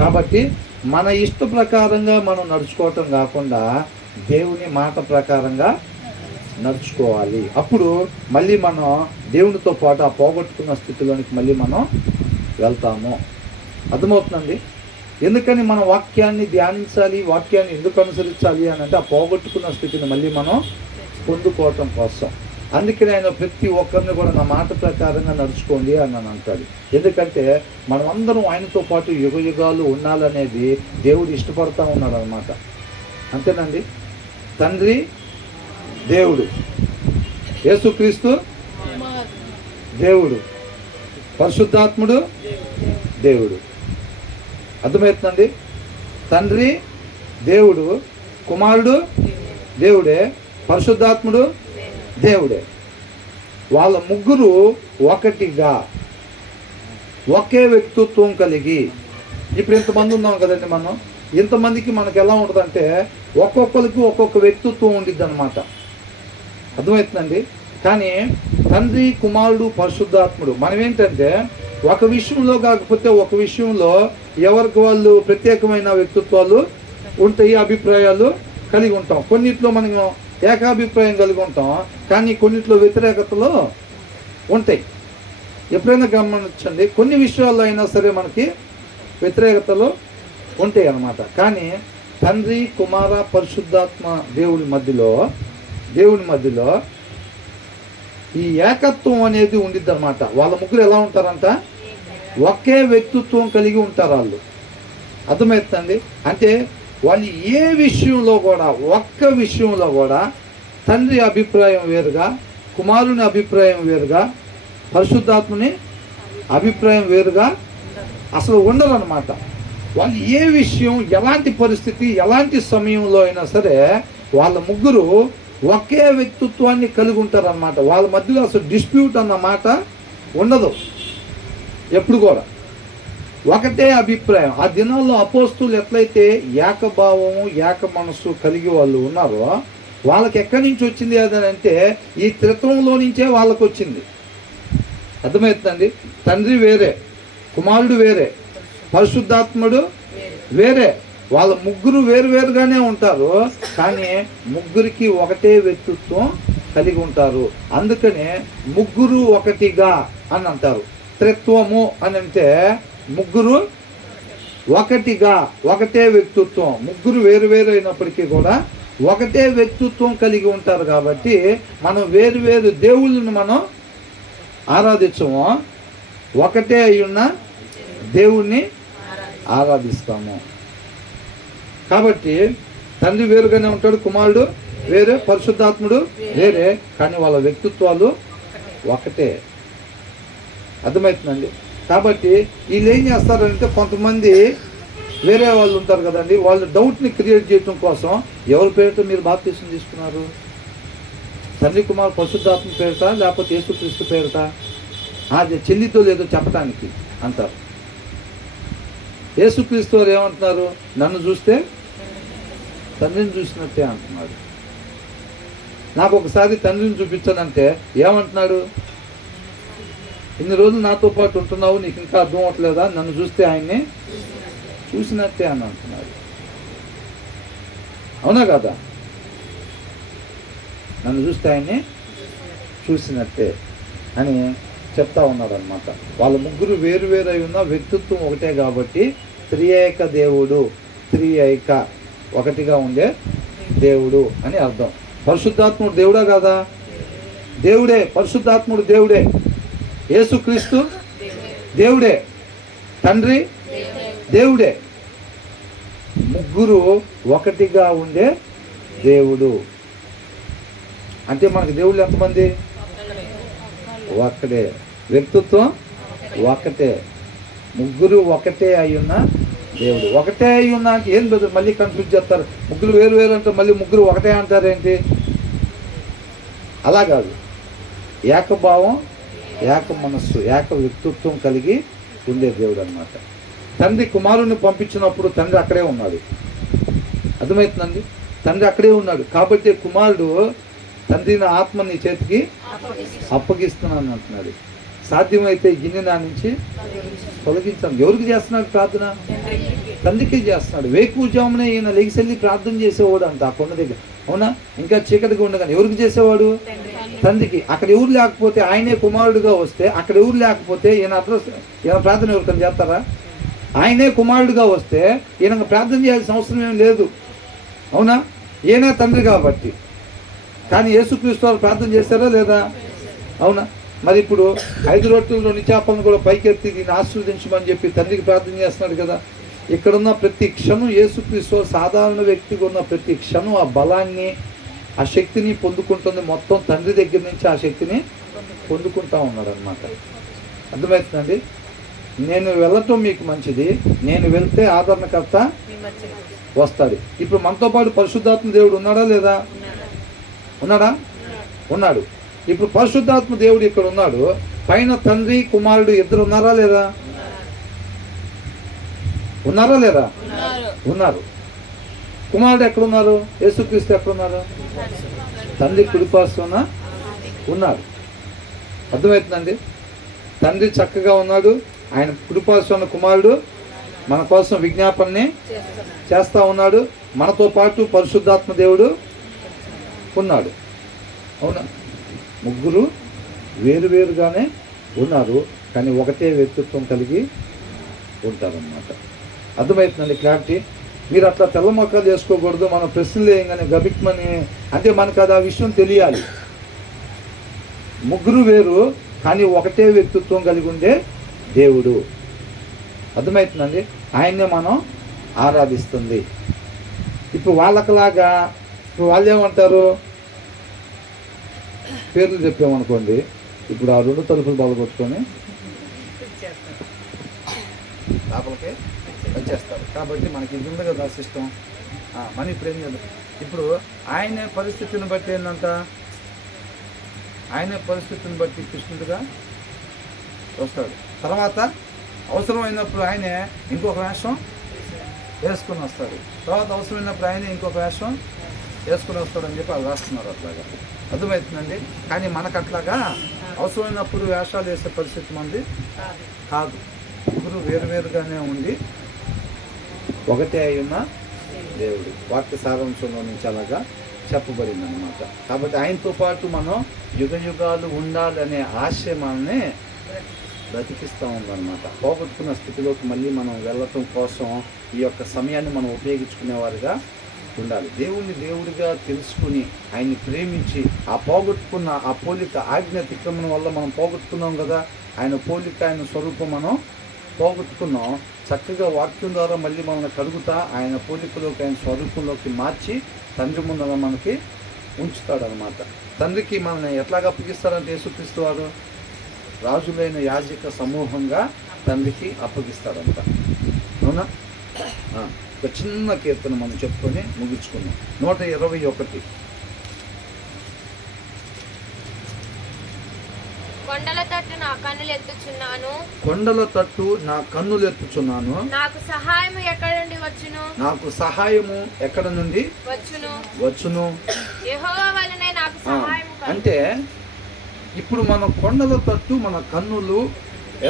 కాబట్టి మన ఇష్ట ప్రకారంగా మనం నడుచుకోవటం కాకుండా దేవుని మాట ప్రకారంగా నడుచుకోవాలి. అప్పుడు మళ్ళీ మనం దేవునితో పాటు ఆ పోగొట్టుకున్న స్థితిలోనికి మళ్ళీ మనం వెళ్తాము. అర్థమవుతుందండి? ఎందుకని మన వాక్యాన్ని ధ్యానించాలి, వాక్యాన్ని ఎందుకు అనుసరించాలి అని అంటే ఆ పోగొట్టుకున్న స్థితిని మళ్ళీ మనం పొందుకోవటం కోసం. అందుకని ఆయన ప్రతి ఒక్కరిని కూడా నా మాట ప్రకారంగా నడుచుకోండి అని అంటాడు. ఎందుకంటే మనం అందరం ఆయనతో పాటు యుగయుగాలు ఉండాలనేది దేవుడు ఇష్టపడతా ఉన్నాడు అనమాట. అంతేనండి? తండ్రి దేవుడు, యేసుక్రీస్తు దేవుడు, పరిశుద్ధాత్ముడు దేవుడు. అర్థమవుతుందండి? తండ్రి దేవుడు, కుమారుడు దేవుడే, పరిశుద్ధాత్ముడు దేవుడే. వాళ్ళ ముగ్గురు ఒకటిగా ఒకే వ్యక్తిత్వం కలిగి. ఇప్పుడు ఇంతమంది ఉన్నాం కదండి. మనం ఇంతమందికి మనకు ఎలా ఉంటుందంటే ఒక్కొక్కరికి ఒక్కొక్క వ్యక్తిత్వం ఉండిద్ది అనమాట. అర్థమవుతుందండి? కానీ తండ్రి, కుమారుడు, పరిశుద్ధాత్ముడు మనం ఏంటంటే ఒక విషయంలో కాకపోతే ఒక విషయంలో ఎవరికి వాళ్ళు ప్రత్యేకమైన వ్యక్తిత్వాలు ఉంటాయి, అభిప్రాయాలు కలిగి ఉంటాం. కొన్నిట్లో మనం ఏకాభిప్రాయం కలిగి ఉంటాం, కానీ కొన్నిట్లో వ్యతిరేకతలు ఉంటాయి. ఎప్పుడైనా గమనించండి, కొన్ని విషయాల్లో అయినా సరే మనకి వ్యతిరేకతలు ఉంటాయి అన్నమాట. కానీ తండ్రి, కుమార, పరిశుద్ధాత్మ దేవుని మధ్యలో ఈ ఏకత్వం అనేది ఉండిద్ది అనమాట. వాళ్ళ ముగ్గురు ఎలా ఉంటారంట? ఒకే వ్యక్తిత్వం కలిగి ఉంటారు వాళ్ళు. అర్థమవుతుందండి? అంటే వాళ్ళు ఏ విషయంలో కూడా, ఒక్క విషయంలో కూడా తండ్రి అభిప్రాయం వేరుగా, కుమారుని అభిప్రాయం వేరుగా, పరిశుద్ధాత్మని అభిప్రాయం వేరుగా అసలు ఉండరు అనమాట. వాళ్ళు ఏ విషయం, ఎలాంటి పరిస్థితి, ఎలాంటి సమయంలో అయినా సరే వాళ్ళ ముగ్గురు ఒకే వ్యక్తిత్వాన్ని కలిగి ఉంటారు అనమాట. వాళ్ళ మధ్యలో అసలు డిస్ప్యూట్ అన్న మాట ఉండదు ఎప్పుడు కూడా. ఒకటే అభిప్రాయం. ఆ దినాల్లో అపోస్తులు ఎట్లయితే ఏకభావము, ఏక మనస్సు కలిగి వాళ్ళు ఉన్నారో వాళ్ళకి ఎక్కడి నుంచి వచ్చింది అదంటే ఈ త్రిత్వంలో నుంచే వాళ్ళకు వచ్చింది. అర్థమవుతుందండి? తండ్రి వేరే, కుమారుడు వేరే, పరిశుద్ధాత్ముడు వేరే. వాళ్ళ ముగ్గురు వేరువేరుగానే ఉంటారు, కానీ ముగ్గురికి ఒకటే వ్యక్తిత్వం కలిగి ఉంటారు. అందుకనే ముగ్గురు ఒకటిగా అని అంటారు. త్రిత్వము అని అంటే ముగ్గురు ఒకటిగా, ఒకటే వ్యక్తిత్వం. ముగ్గురు వేరు అయినప్పటికీ కూడా ఒకటే వ్యక్తిత్వం కలిగి ఉంటారు. కాబట్టి మనం వేరు దేవుళ్ళని మనం ఆరాధించము, ఒకటే అయ్యున్న దేవుణ్ణి ఆరాధిస్తాము. కాబట్టి తండ్రి వేరుగానే ఉంటాడు, కుమారుడు వేరే, పరిశుద్ధాత్ముడు వేరే, కానీ వాళ్ళ వ్యక్తిత్వాలు ఒకటే. అర్థమవుతుందండి? కాబట్టి వీళ్ళు ఏం చేస్తారంటే కొంతమంది వేరే వాళ్ళు ఉంటారు కదండి, వాళ్ళు డౌట్ని క్రియేట్ చేయడం కోసం ఎవరి పేరుతో మీరు బాప్తిసం తీసుకున్నారు? తండ్రి, కుమార్, పరిశుద్ధాత్మ పేరుట లేకపోతే యేసుక్రీస్తు పేరుట? అది చెల్లితో లేదో చెప్పడానికి అంటారు. యేసుక్రీస్తు వారు ఏమంటున్నారు? నన్ను చూస్తే తండ్రిని చూసినట్టే అంటున్నాడు. నాకు ఒకసారి తండ్రిని చూపించానంటే ఏమంటున్నాడు? ఇన్ని రోజులు నాతో పాటు ఉంటున్నావు, నీకు ఇంకా అర్థం అవట్లేదా? నన్ను చూస్తే ఆయన్ని చూసినట్టే అని అంటున్నాడు. అవునా కదా? నన్ను చూస్తే ఆయన్ని చూసినట్టే అని చెప్తా ఉన్నాడు అనమాట. వాళ్ళ ముగ్గురు వేరు వేరు అయి ఉన్న వ్యక్తిత్వం ఒకటే కాబట్టి త్రియేక దేవుడు, త్రియేక ఒకటిగా ఉండే దేవుడు అని అర్థం. పరిశుద్ధాత్ముడు దేవుడా కాదా? దేవుడే. పరిశుద్ధాత్ముడు దేవుడే. యేసుక్రీస్తు దేవుడే. తండ్రి దేవుడే. ముగ్గురు ఒకటిగా ఉండే దేవుడు. అంటే మనకి దేవుళ్ళు ఎంతమంది? ఒక్కడే. వ్యక్తిత్వం ఒకటే. ముగ్గురు ఒకటే అయ్యున్న దేవుడు. ఒకటే అయ్యున్నా అంటే ఏం బెదరు మళ్ళీ కన్ఫ్యూజ్ చేస్తారు. ముగ్గురు వేరు వేరు అంటే మళ్ళీ ముగ్గురు ఒకటే అంటారేంటి? అలా కాదు. ఏకభావం, ఏక మనస్సు, ఏక వ్యక్తిత్వం కలిగి ఉండే దేవుడు అన్నమాట. తండ్రి కుమారుని పంపించినప్పుడు తండ్రి అక్కడే ఉన్నాడు. అర్థమవుతుందండి? తండ్రి అక్కడే ఉన్నాడు కాబట్టి కుమారుడు తండ్రి నా ఆత్మ నీ చేతికి అప్పగిస్తున్నాను అంటున్నాడు. సాధ్యమైతే గిన్నె నా నుంచి తొలగించాను. ఎవరికి చేస్తున్నాడు ప్రార్థన? తండ్రికి చేస్తున్నాడు. వేకువజామునే ఈయన లెగిసెళ్ళి ప్రార్థన చేసేవాడు అంట ఆ కొండ దగ్గర. అవునా? ఇంకా చీకటిగా ఉండగానే ఎవరికి చేసేవాడు? తండ్రికి. అక్కడ ఎవరు లేకపోతే ఆయనే కుమారుడుగా వస్తే, అక్కడ ఎవరు లేకపోతే ఈయన ప్రార్థన ఎవరికైనా చేస్తారా? ఆయనే కుమారుడుగా వస్తే ఈయన ప్రార్థన చేయాల్సిన అవసరం ఏం లేదు. అవునా? ఈయనే తండ్రి కాబట్టి. కానీ యేసుక్రీస్తు వారు ప్రార్థన చేశారా లేదా? అవునా? మరి ఇప్పుడు 5 రొట్టెలు 2 చేపలను కూడా పైకెత్తి దీన్ని ఆశీర్వదించమని చెప్పి తండ్రికి ప్రార్థన చేస్తున్నాడు కదా. ఇక్కడున్న ప్రతి క్షణం యేసుక్రీస్తు సాధారణ వ్యక్తిగా ఉన్న ప్రతి క్షణం ఆ బలాన్ని, ఆ శక్తిని పొందుకుంటుంది. మొత్తం తండ్రి దగ్గర నుంచి ఆ శక్తిని పొందుకుంటా ఉన్నాడు అనమాట. అర్థమవుతుందండి? నేను వెళ్ళటం మీకు మంచిది, నేను వెళ్తే ఆదరణకర్త వస్తాడు. ఇప్పుడు మనతో పాటు పరిశుద్ధాత్మ దేవుడు ఉన్నాడా లేదా? ఉన్నాడా? ఉన్నాడు. ఇప్పుడు పరిశుద్ధాత్మ దేవుడు ఇక్కడ ఉన్నాడు. పైన తండ్రి కుమారుడు ఇద్దరు ఉన్నారా లేదా? ఉన్నారా లేదా? ఉన్నారు. కుమారుడు ఎక్కడున్నారు? యేసుక్రీస్తు ఎక్కడున్నారు? తండ్రి కుడిపార్శ్వన ఉన్నాడు. అర్థమవుతుందండి? తండ్రి చక్కగా ఉన్నాడు. ఆయన కుడిపార్శ్వన కుమారుడు మన కోసం విజ్ఞాపనని చేస్తూ ఉన్నాడు. మనతో పాటు పరిశుద్ధాత్మ దేవుడు ఉన్నాడు. అవునా? ముగ్గురు వేరువేరుగానే ఉన్నారు కానీ ఒకటే వ్యక్తిత్వం కలిగి ఉంటారన్నమాట. అర్థమవుతుందండి? క్లారిటీ. మీరు అట్లా తెల్ల మొక్కలు చేసుకోకూడదు. మనం ప్రశ్నలు వేయగానే గబిక్మని అంటే మనకు అది ఆ విషయం తెలియాలి. ముగ్గురు వేరు కానీ ఒకటే వ్యక్తిత్వం కలిగి ఉండే దేవుడు. అర్థమవుతుందండి? ఆయన్నే మనం ఆరాధిస్తుంది. ఇప్పుడు వాళ్ళకలాగా ఇప్పుడు వాళ్ళు ఏమంటారు? పేర్లు చెప్పామనుకోండి, ఇప్పుడు ఆ 2 తలుపులు బలగొట్టుకొని లోపలికి వచ్చేస్తారు. కాబట్టి మనకి ఇది ఉంది కదా సిస్టమ్. మన ఇప్పుడు ఏం చేద్దాం? ఇప్పుడు ఆయనే పరిస్థితిని బట్టి ఏంటంట, ఆయనే పరిస్థితిని బట్టి కృష్ణుడిగా వస్తాడు. తర్వాత అవసరమైనప్పుడు ఆయనే ఇంకొక వేషం వేసుకొని వస్తాడు. తర్వాత అవసరమైనప్పుడు ఆయనే ఇంకొక వేషం వేసుకొని వస్తాడని చెప్పి అది రాస్తున్నారు. అట్లాగా అర్థమవుతుందండి? కానీ మనకు అట్లాగా అవసరమైనప్పుడు వేషాలు వేసే పరిస్థితి మంది కాదు. ముగ్గురు వేరువేరుగానే ఉండి ఒకటే అయిన దేవుడు. వాక్య సారాంశంలో నుంచి అలాగా చెప్పబడింది అనమాట. కాబట్టి ఆయనతో పాటు మనం యుగ యుగాలు ఉండాలనే ఆశయం మనల్ని బ్రతికిస్తూ ఉందన్నమాట. పోగొట్టుకున్న స్థితిలోకి మళ్ళీ మనం వెళ్ళటం కోసం ఈ యొక్క సమయాన్ని మనం ఉపయోగించుకునేవారుగా ఉండాలి. దేవుణ్ణి దేవుడిగా తెలుసుకుని ఆయన్ని ప్రేమించి ఆ పోగొట్టుకున్న ఆ పోలిక ఆజ్ఞ అతిక్రమణ వల్ల మనం పోగొట్టుకున్నాం కదా. ఆయన పోలిక, ఆయన స్వరూపం మనం పోగొట్టుకున్నాం. చక్కగా వాక్యం ద్వారా మళ్ళీ మనల్ని కలుగుతా ఆయన పోలికలోకి, ఆయన స్వరూపంలోకి మార్చి తండ్రి ముందర మనకి ఉంచుతాడనమాట. తండ్రికి మనల్ని ఎట్లాగా అప్పగిస్తారంటే యేసుక్రీస్తు వారు రాజులైన యాజక సమూహంగా తండ్రికి అప్పగిస్తాడంట. అవునా? ఒక చిన్న కీర్తన మనం చెప్పుకొని ముగించుకున్నాం. 121. కొండల తట్టు నా కన్నులు ఎత్తుచున్నాను, కొండల తట్టు నా కన్నులు ఎత్తుచున్నాను. నాకు సహాయము ఎక్కడ నుండి వచ్చును? నాకు సహాయము ఎక్కడ నుండి వచ్చును? యెహోవా వలనే నాకు సహాయము కలుగును. అంటే ఇప్పుడు మనం కొండల తట్టు మన కన్నులు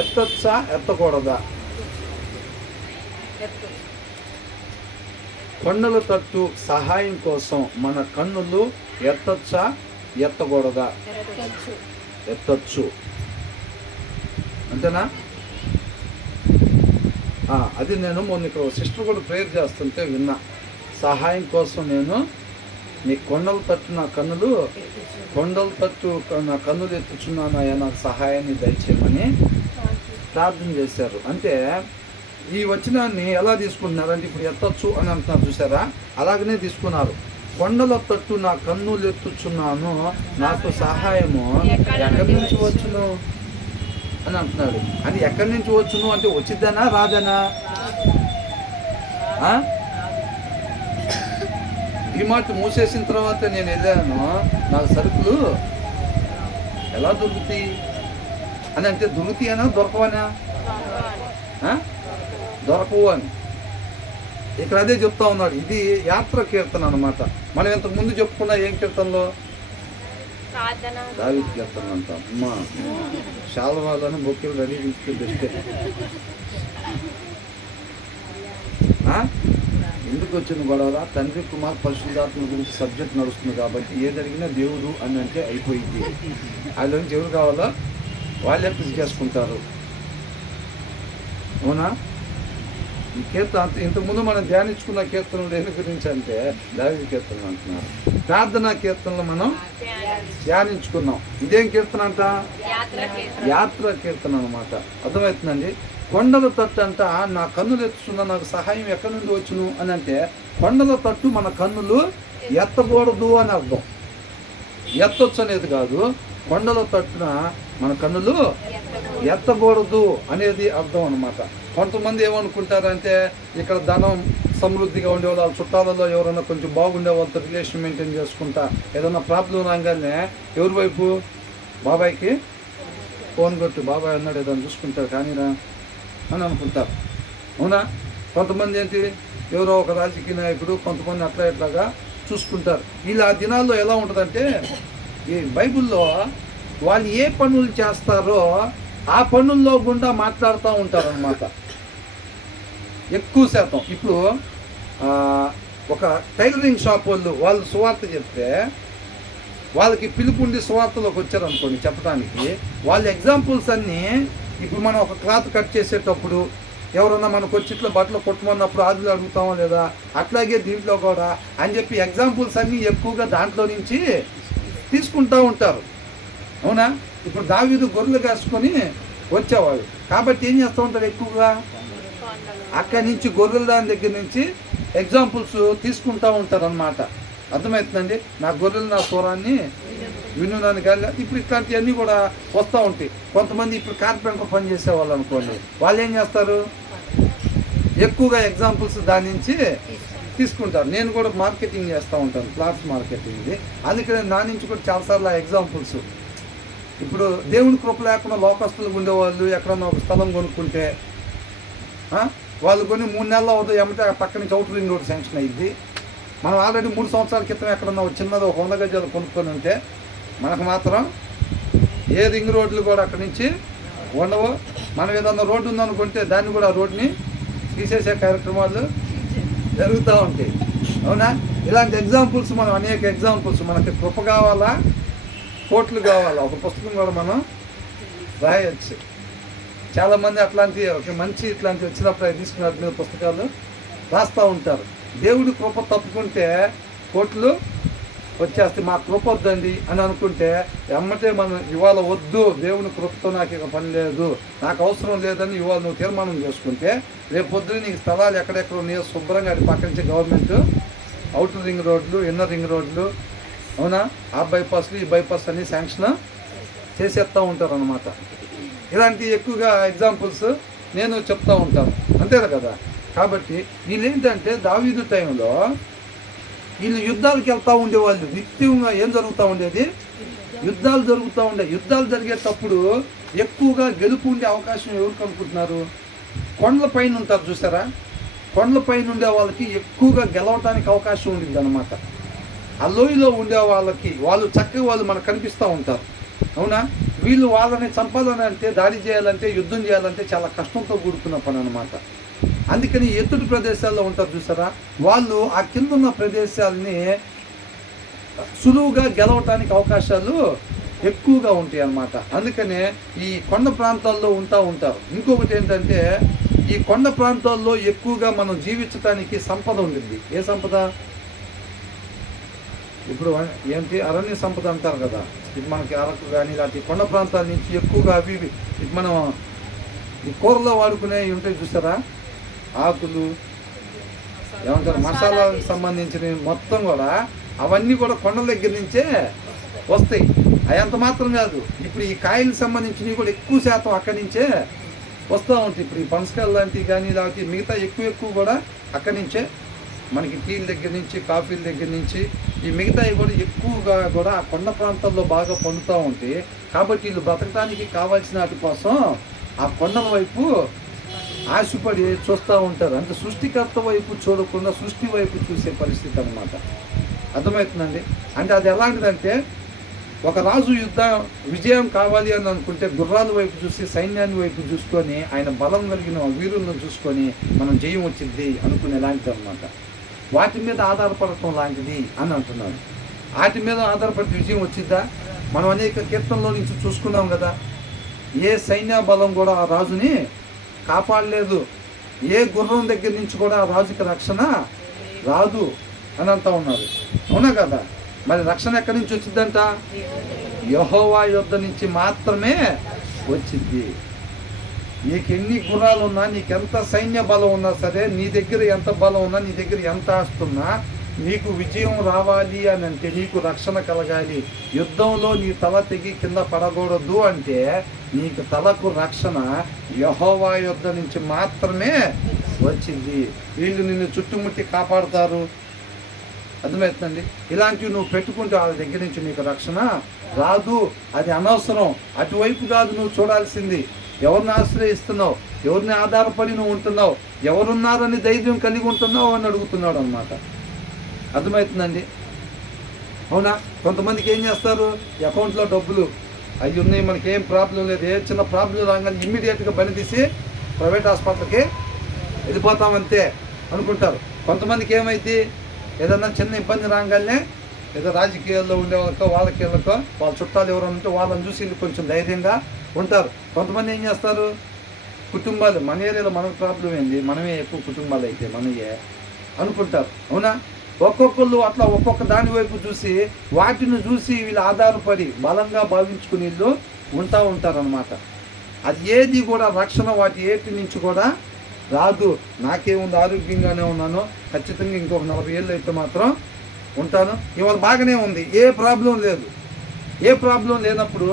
ఎత్తచ్చా ఎత్తకూడదా? కొండల తట్టు సహాయం కోసం మన కన్నులు ఎత్తొచ్చా ఎత్తకూడదా? ఎత్తొచ్చు. అంతేనా? అది నేను మొన్న ఇక్కడ సిస్టర్ కూడా ప్రేయర్ చేస్తుంటే విన్నా. సహాయం కోసం నేను నీ కొండల తట్టు నా కన్నులు ఎత్తుచున్నాను అయ్యా, నాకు సహాయాన్ని దయచేయమని ప్రార్థన చేశారు. అంటే ఈ వచనాన్ని ఎలా తీసుకుంటున్నారు అంటే ఇప్పుడు ఎత్తొచ్చు అని అంటున్నారు చూసారా, అలాగనే తీసుకున్నారు. కొండల తట్టు నా కన్నులు ఎత్తుచున్నాను, నాకు సహాయము ఎక్కడి నుంచి వచ్చును అని అంటున్నాడు. అది ఎక్కడి నుంచి వచ్చును అంటే వచ్చిద్దనా రాదనా? డిమార్ట్ మూసేసిన తర్వాత నేను వెళ్ళాను, నాకు సరుకులు ఎలా దొరుకుతాయి అని అంటే దొరుకుతాయనా దొరకవనా? దొరకవు అని ఇక్కడ అదే చెప్తా ఉన్నాడు. ఇది యాత్ర కీర్తన అనమాట. మనం ఇంతకు ముందు చెప్పుకున్న ఏం కీర్తనలో దావీదు కీర్తన అంట. అమ్మా శాల్వాలను బొక్కిలు రెడీ తీసుకెళ్ళి ఎందుకు వచ్చిన గొడవ? తండ్రి కుమార్ పరిశుద్ధాత్మ గురించి సబ్జెక్ట్ నడుస్తుంది కాబట్టి ఏది అడిగినా దేవుడు అని అంటే అయిపోయింది. అందులో నుంచి ఎవరు కావాలో వాళ్ళే పిసి చేసుకుంటారు. అవునా? ఈ కీర్తన ఇంతకుముందు మనం ధ్యానించుకున్న కీర్తనలు దేని గురించి అంటే దావీదు కీర్తనలు అంటున్నారు. ప్రార్థనా కీర్తనలు మనం ధ్యానించుకున్నాం. ఇదేం కీర్తన అంట? యాత్ర కీర్తన అనమాట. అర్థమవుతుందండి. కొండల తట్టు అంట నా కన్నులు ఎత్తుతున్నా, నాకు సహాయం ఎక్కడి నుండి వచ్చును అని అంటే కొండల తట్టు మన కన్నులు ఎత్తకూడదు అని అర్థం. ఎత్తొచ్చు అనేది కాదు, కొండల తట్టున మన కన్నులు ఎత్తకూడదు అనేది అర్థం అనమాట. కొంతమంది ఏమనుకుంటారంటే ఇక్కడ ధనం సమృద్ధిగా ఉండేవాళ్ళు, వాళ్ళ చుట్టాలలో ఎవరైనా కొంచెం బాగుండే వాళ్ళతో రిలేషన్ మెయింటైన్ చేసుకుంటా ఏదైనా ప్రాబ్లం రాగానే ఎవరి వైపు? బాబాయ్కి ఫోన్ కొట్టు, బాబాయ్ అన్నాడు ఏదైనా చూసుకుంటారు కానీరా అని అనుకుంటారు. అవునా? కొంతమంది ఏంటి ఎవరో ఒక రాజకీయ నాయకుడు, కొంతమంది అట్లా ఇట్లాగా చూసుకుంటారు. ఇలా దినాల్లో ఎలా ఉంటుందంటే ఈ బైబిల్లో వాళ్ళు ఏ పనులు చేస్తారో ఆ పనుల్లో గుండా మాట్లాడుతూ ఉంటారు అన్నమాట ఎక్కువ శాతం. ఇప్పుడు ఒక టైలరింగ్ షాప్ వాళ్ళు సువార్త చెప్తే వాళ్ళకి పిలుపుండి సువార్తలోకి వచ్చారనుకోండి చెప్పడానికి, వాళ్ళ ఎగ్జాంపుల్స్ అన్నీ ఇప్పుడు మనం ఒక క్లాత్ కట్ చేసేటప్పుడు ఎవరన్నా మనకు వచ్చి ఇట్లా బట్టలు కొట్టమన్నప్పుడు ఆదులు అడుగుతామో లేదా, అట్లాగే దీంట్లో కూడా అని చెప్పి ఎగ్జాంపుల్స్ అన్నీ ఎక్కువగా దాంట్లో నుంచి తీసుకుంటూ ఉంటారు. అవునా? ఇప్పుడు దావీదు గొర్రెలు కాసుకొని వచ్చేవాడు కాబట్టి ఏం చేస్తూ ఉంటాడు? ఎక్కువగా అక్కడి నుంచి గొర్రెల దాని దగ్గర నుంచి ఎగ్జాంపుల్స్ తీసుకుంటూ ఉంటారు అన్నమాట. అర్థమవుతుందండి. నా గొర్రెలు నా స్వరాన్ని వినున్నాను కానీ ఇప్పుడు ఇట్లాంటివన్నీ కూడా వస్తూ ఉంటాయి. కొంతమంది ఇప్పుడు కార్పెంటర్ పని చేసేవాళ్ళు అనుకోండి, వాళ్ళు ఏం చేస్తారు? ఎక్కువగా ఎగ్జాంపుల్స్ దాని నుంచి తీసుకుంటారు. నేను కూడా మార్కెటింగ్ చేస్తూ ఉంటాను, క్లాత్స్ మార్కెటింగ్. అందుకని నా నుంచి కూడా చాలాసార్లు ఆ ఎగ్జాంపుల్స్. ఇప్పుడు దేవుని కృప లేకుండా లోకస్తులు ఉండేవాళ్ళు ఎక్కడన్నా ఒక స్థలం కొనుక్కుంటే వాళ్ళు కొని 3 నెలలు అవుతుంది, ఏమంటే పక్క నుంచి అవుటర్ రింగ్ రోడ్ శాంక్షన్ అయ్యింది. మనం ఆల్రెడీ 3 సంవత్సరాల క్రితం ఎక్కడన్నా ఒక చిన్నది 100 గజాలు కొనుక్కొని ఉంటే మనకు మాత్రం ఏ రింగ్ రోడ్లు కూడా అక్కడి నుంచి ఉండవు. మనం ఏదన్నా రోడ్డు ఉందనుకుంటే దాన్ని కూడా రోడ్ని తీసేసే కార్యక్రమాలు జరుగుతూ ఉంటాయి. అవునా? ఇలాంటి ఎగ్జాంపుల్స్ మనం అనేక ఎగ్జాంపుల్స్. మనకి కృప కావాలా, కోట్లు కావాలా, ఒక పుస్తకం కూడా మనం రాయొచ్చు. చాలామంది అట్లాంటి ఒక మంచి ఇట్లాంటి వచ్చినప్పుడు తీసుకున్నట్టు మీద పుస్తకాలు రాస్తూ ఉంటారు. దేవుడి కృప తప్పుకుంటే కోట్లు వచ్చేస్తే మా కృప వద్దండి అని అనుకుంటే ఎమ్మటే మనం ఇవాళ వద్దు, దేవుని కృపతో నాకు ఇక పని లేదు, నాకు అవసరం లేదని ఇవాళ నువ్వు తీర్మానం చేసుకుంటే రేపు పొద్దున నీకు స్థలాలు ఎక్కడెక్కడ ఉన్నాయో శుభ్రంగా అది పక్క నుంచి గవర్నమెంట్ అవుటర్ రింగ్ రోడ్లు, ఇన్నర్ రింగ్ రోడ్లు, అవునా, ఆ బైపాస్లు ఈ బైపాస్ అన్ని శాంక్షన్ చేసేస్తూ ఉంటారు అన్నమాట. ఇలాంటి ఎక్కువగా ఎగ్జాంపుల్స్ నేను చెప్తూ ఉంటాను, అంతేనా కదా. కాబట్టి వీళ్ళు ఏంటంటే దావీదు టైంలో వీళ్ళు యుద్ధాలకు వెళ్తూ ఉండేవాళ్ళు. నిత్యంగా ఏం జరుగుతూ ఉండేది? యుద్ధాలు జరుగుతూ ఉండే. యుద్ధాలు జరిగేటప్పుడు ఎక్కువగా గెలుపు ఉండే అవకాశం ఎవరికి అనుకుంటున్నారు? కొండల పైన ఉంటారు చూసారా, కొండల పైన ఉండే వాళ్ళకి ఎక్కువగా గెలవటానికి అవకాశం ఉండేది అనమాట. ఆ లోయలో ఉండే వాళ్ళకి వాళ్ళు చక్కగా వాళ్ళు మనకు కనిపిస్తూ ఉంటారు. అవునా? వీళ్ళు వాళ్ళని చంపాలని అంటే, దాడి చేయాలంటే, యుద్ధం చేయాలంటే చాలా కష్టంతో కూడుకున్న పని అనమాట. అందుకని ఎత్తుటి ప్రదేశాల్లో ఉంటారు చూసారా, వాళ్ళు ఆ కింద ఉన్న ప్రదేశాలని సులువుగా గెలవటానికి అవకాశాలు ఎక్కువగా ఉంటాయి అన్నమాట. అందుకనే ఈ కొండ ప్రాంతాల్లో ఉంటారు. ఇంకొకటి ఏంటంటే ఈ కొండ ప్రాంతాల్లో ఎక్కువగా మనం జీవించడానికి సంపద ఉంటుంది. ఏ సంపద? ఇప్పుడు ఏంటి అరణ్య సంపద అంటారు కదా, ఇది మనకి అరకు కానీ ఇలాంటి కొండ ప్రాంతాల నుంచి ఎక్కువగా అవి ఇది మనం ఈ కూరలో వాడుకునేవి ఉంటాయి చూసారా, ఆకులు ఏమంటారు మసాలాలకు సంబంధించినవి మొత్తం కూడా అవన్నీ కూడా కొండల దగ్గర నుంచే వస్తాయి. అవి అంత మాత్రం కాదు, ఇప్పుడు ఈ కాయలకు సంబంధించినవి కూడా ఎక్కువ శాతం అక్కడి నుంచే వస్తూ ఉంటాయి. ఇప్పుడు ఈ పనసకాయలు లాంటివి కానీ ఇలాంటి మిగతా ఎక్కువ కూడా అక్కడి నుంచే మనకి టీల దగ్గర నుంచి కాఫీల దగ్గర నుంచి ఈ మిగతావి కూడా ఎక్కువగా కూడా ఆ కొండ ప్రాంతాల్లో బాగా పండుతూ ఉంటాయి. కాబట్టి వీళ్ళు బ్రతకడానికి కావాల్సిన వాటి కోసం ఆ కొండల వైపు ఆశపడి చూస్తూ ఉంటారు. అంటే సృష్టికర్త వైపు చూడకుండా సృష్టి వైపు చూసే పరిస్థితి అన్నమాట. అర్థమవుతుందండి? అంటే అది ఎలాంటిదంటే ఒక రాజు విజయం కావాలి అని అనుకుంటే గుర్రాల వైపు చూసి సైన్యాన్ని వైపు చూసుకొని ఆయన బలం కలిగిన వీరులను చూసుకొని మనం జయం వచ్చింది అనుకునే లాంటిది అనమాట. వాటి మీద ఆధారపడటం లాంటిది అని అంటున్నాను. వాటి మీద ఆధారపడి విజయం వచ్చిద్దా? మనం అనేక కీర్తనలో నుంచి చూసుకున్నాం కదా, ఏ సైన్య బలం కూడా ఆ రాజుని కాపాడలేదు, ఏ గుర్రం దగ్గర నుంచి కూడా ఆ రాజుకి రక్షణ రాదు అని అంటా ఉన్నారు. అవునా కదా? మరి రక్షణ ఎక్కడి నుంచి వచ్చిందంట? యెహోవా యొద్ద నుంచి మాత్రమే వచ్చింది. నీకు ఎన్ని గుణాలు ఉన్నా, నీకెంత సైన్య బలం ఉన్నా సరే, నీ దగ్గర ఎంత బలం ఉన్నా, నీ దగ్గర ఎంత ఆస్తున్నా, నీకు విజయం రావాలి అని అంటే, నీకు రక్షణ కలగాలి, యుద్ధంలో నీ తల తెగి కింద పడకూడదు అంటే నీకు తలకు రక్షణ యెహోవా యొద్ద నుంచి మాత్రమే వచ్చింది. వీళ్ళు నిన్ను చుట్టుముట్టి కాపాడుతారు. అర్థమవుతుందండి? ఇలాంటివి నువ్వు పెట్టుకుంటే వాళ్ళ దగ్గర నుంచి నీకు రక్షణ రాదు. అది అనవసరం. అటువైపు కాదు నువ్వు చూడాల్సింది. ఎవరిని ఆశ్రయిస్తున్నావు, ఎవరిని ఆధారపడి నువ్వు ఉంటున్నావు, ఎవరున్నారని ధైర్యం కలిగి ఉంటున్నావు అని అడుగుతున్నాడు అనమాట. అర్థమవుతుందండి? అవునా? కొంతమందికి ఏం చేస్తారు, అకౌంట్లో డబ్బులు అవి ఉన్నాయి, మనకి ఏం ప్రాబ్లం లేదు, ఏ చిన్న ప్రాబ్లం రాగానే ఇమ్మీడియట్గా బండి తీసి ప్రైవేట్ హాస్పిటల్కి వెళ్ళిపోతామంతే అనుకుంటారు. కొంతమందికి ఏమైంది, ఏదన్నా చిన్న ఇబ్బంది రాగానే ఏదో రాజకీయాల్లో ఉండే వాళ్ళకి వాళ్ళ చుట్టాలు ఎవరు ఉంటే వాళ్ళని చూసి వీళ్ళు కొంచెం ధైర్యంగా ఉంటారు. కొంతమంది ఏం చేస్తారు, కుటుంబాలు మన ఏరియాలో మనకు ప్రాబ్లం ఏంది, మనమే ఎక్కువ కుటుంబాలు అయితే మనయే అనుకుంటారు. అవునా? ఒక్కొక్కళ్ళు అట్లా ఒక్కొక్క దాని వైపు చూసి వాటిని చూసి వీళ్ళు ఆధారపడి బలంగా భావించుకుని వీళ్ళు ఉంటారనమాట. అది ఏది కూడా రక్షణ వాటి ఏటి నుంచి కూడా రాదు. నాకేముంది, ఆరోగ్యంగానే ఉన్నాను, ఖచ్చితంగా ఇంకొక 40 ఏళ్ళు అయితే మాత్రం ఉంటాను, ఇవాళ బాగానే ఉంది, ఏ ప్రాబ్లం లేదు. ఏ ప్రాబ్లం లేనప్పుడు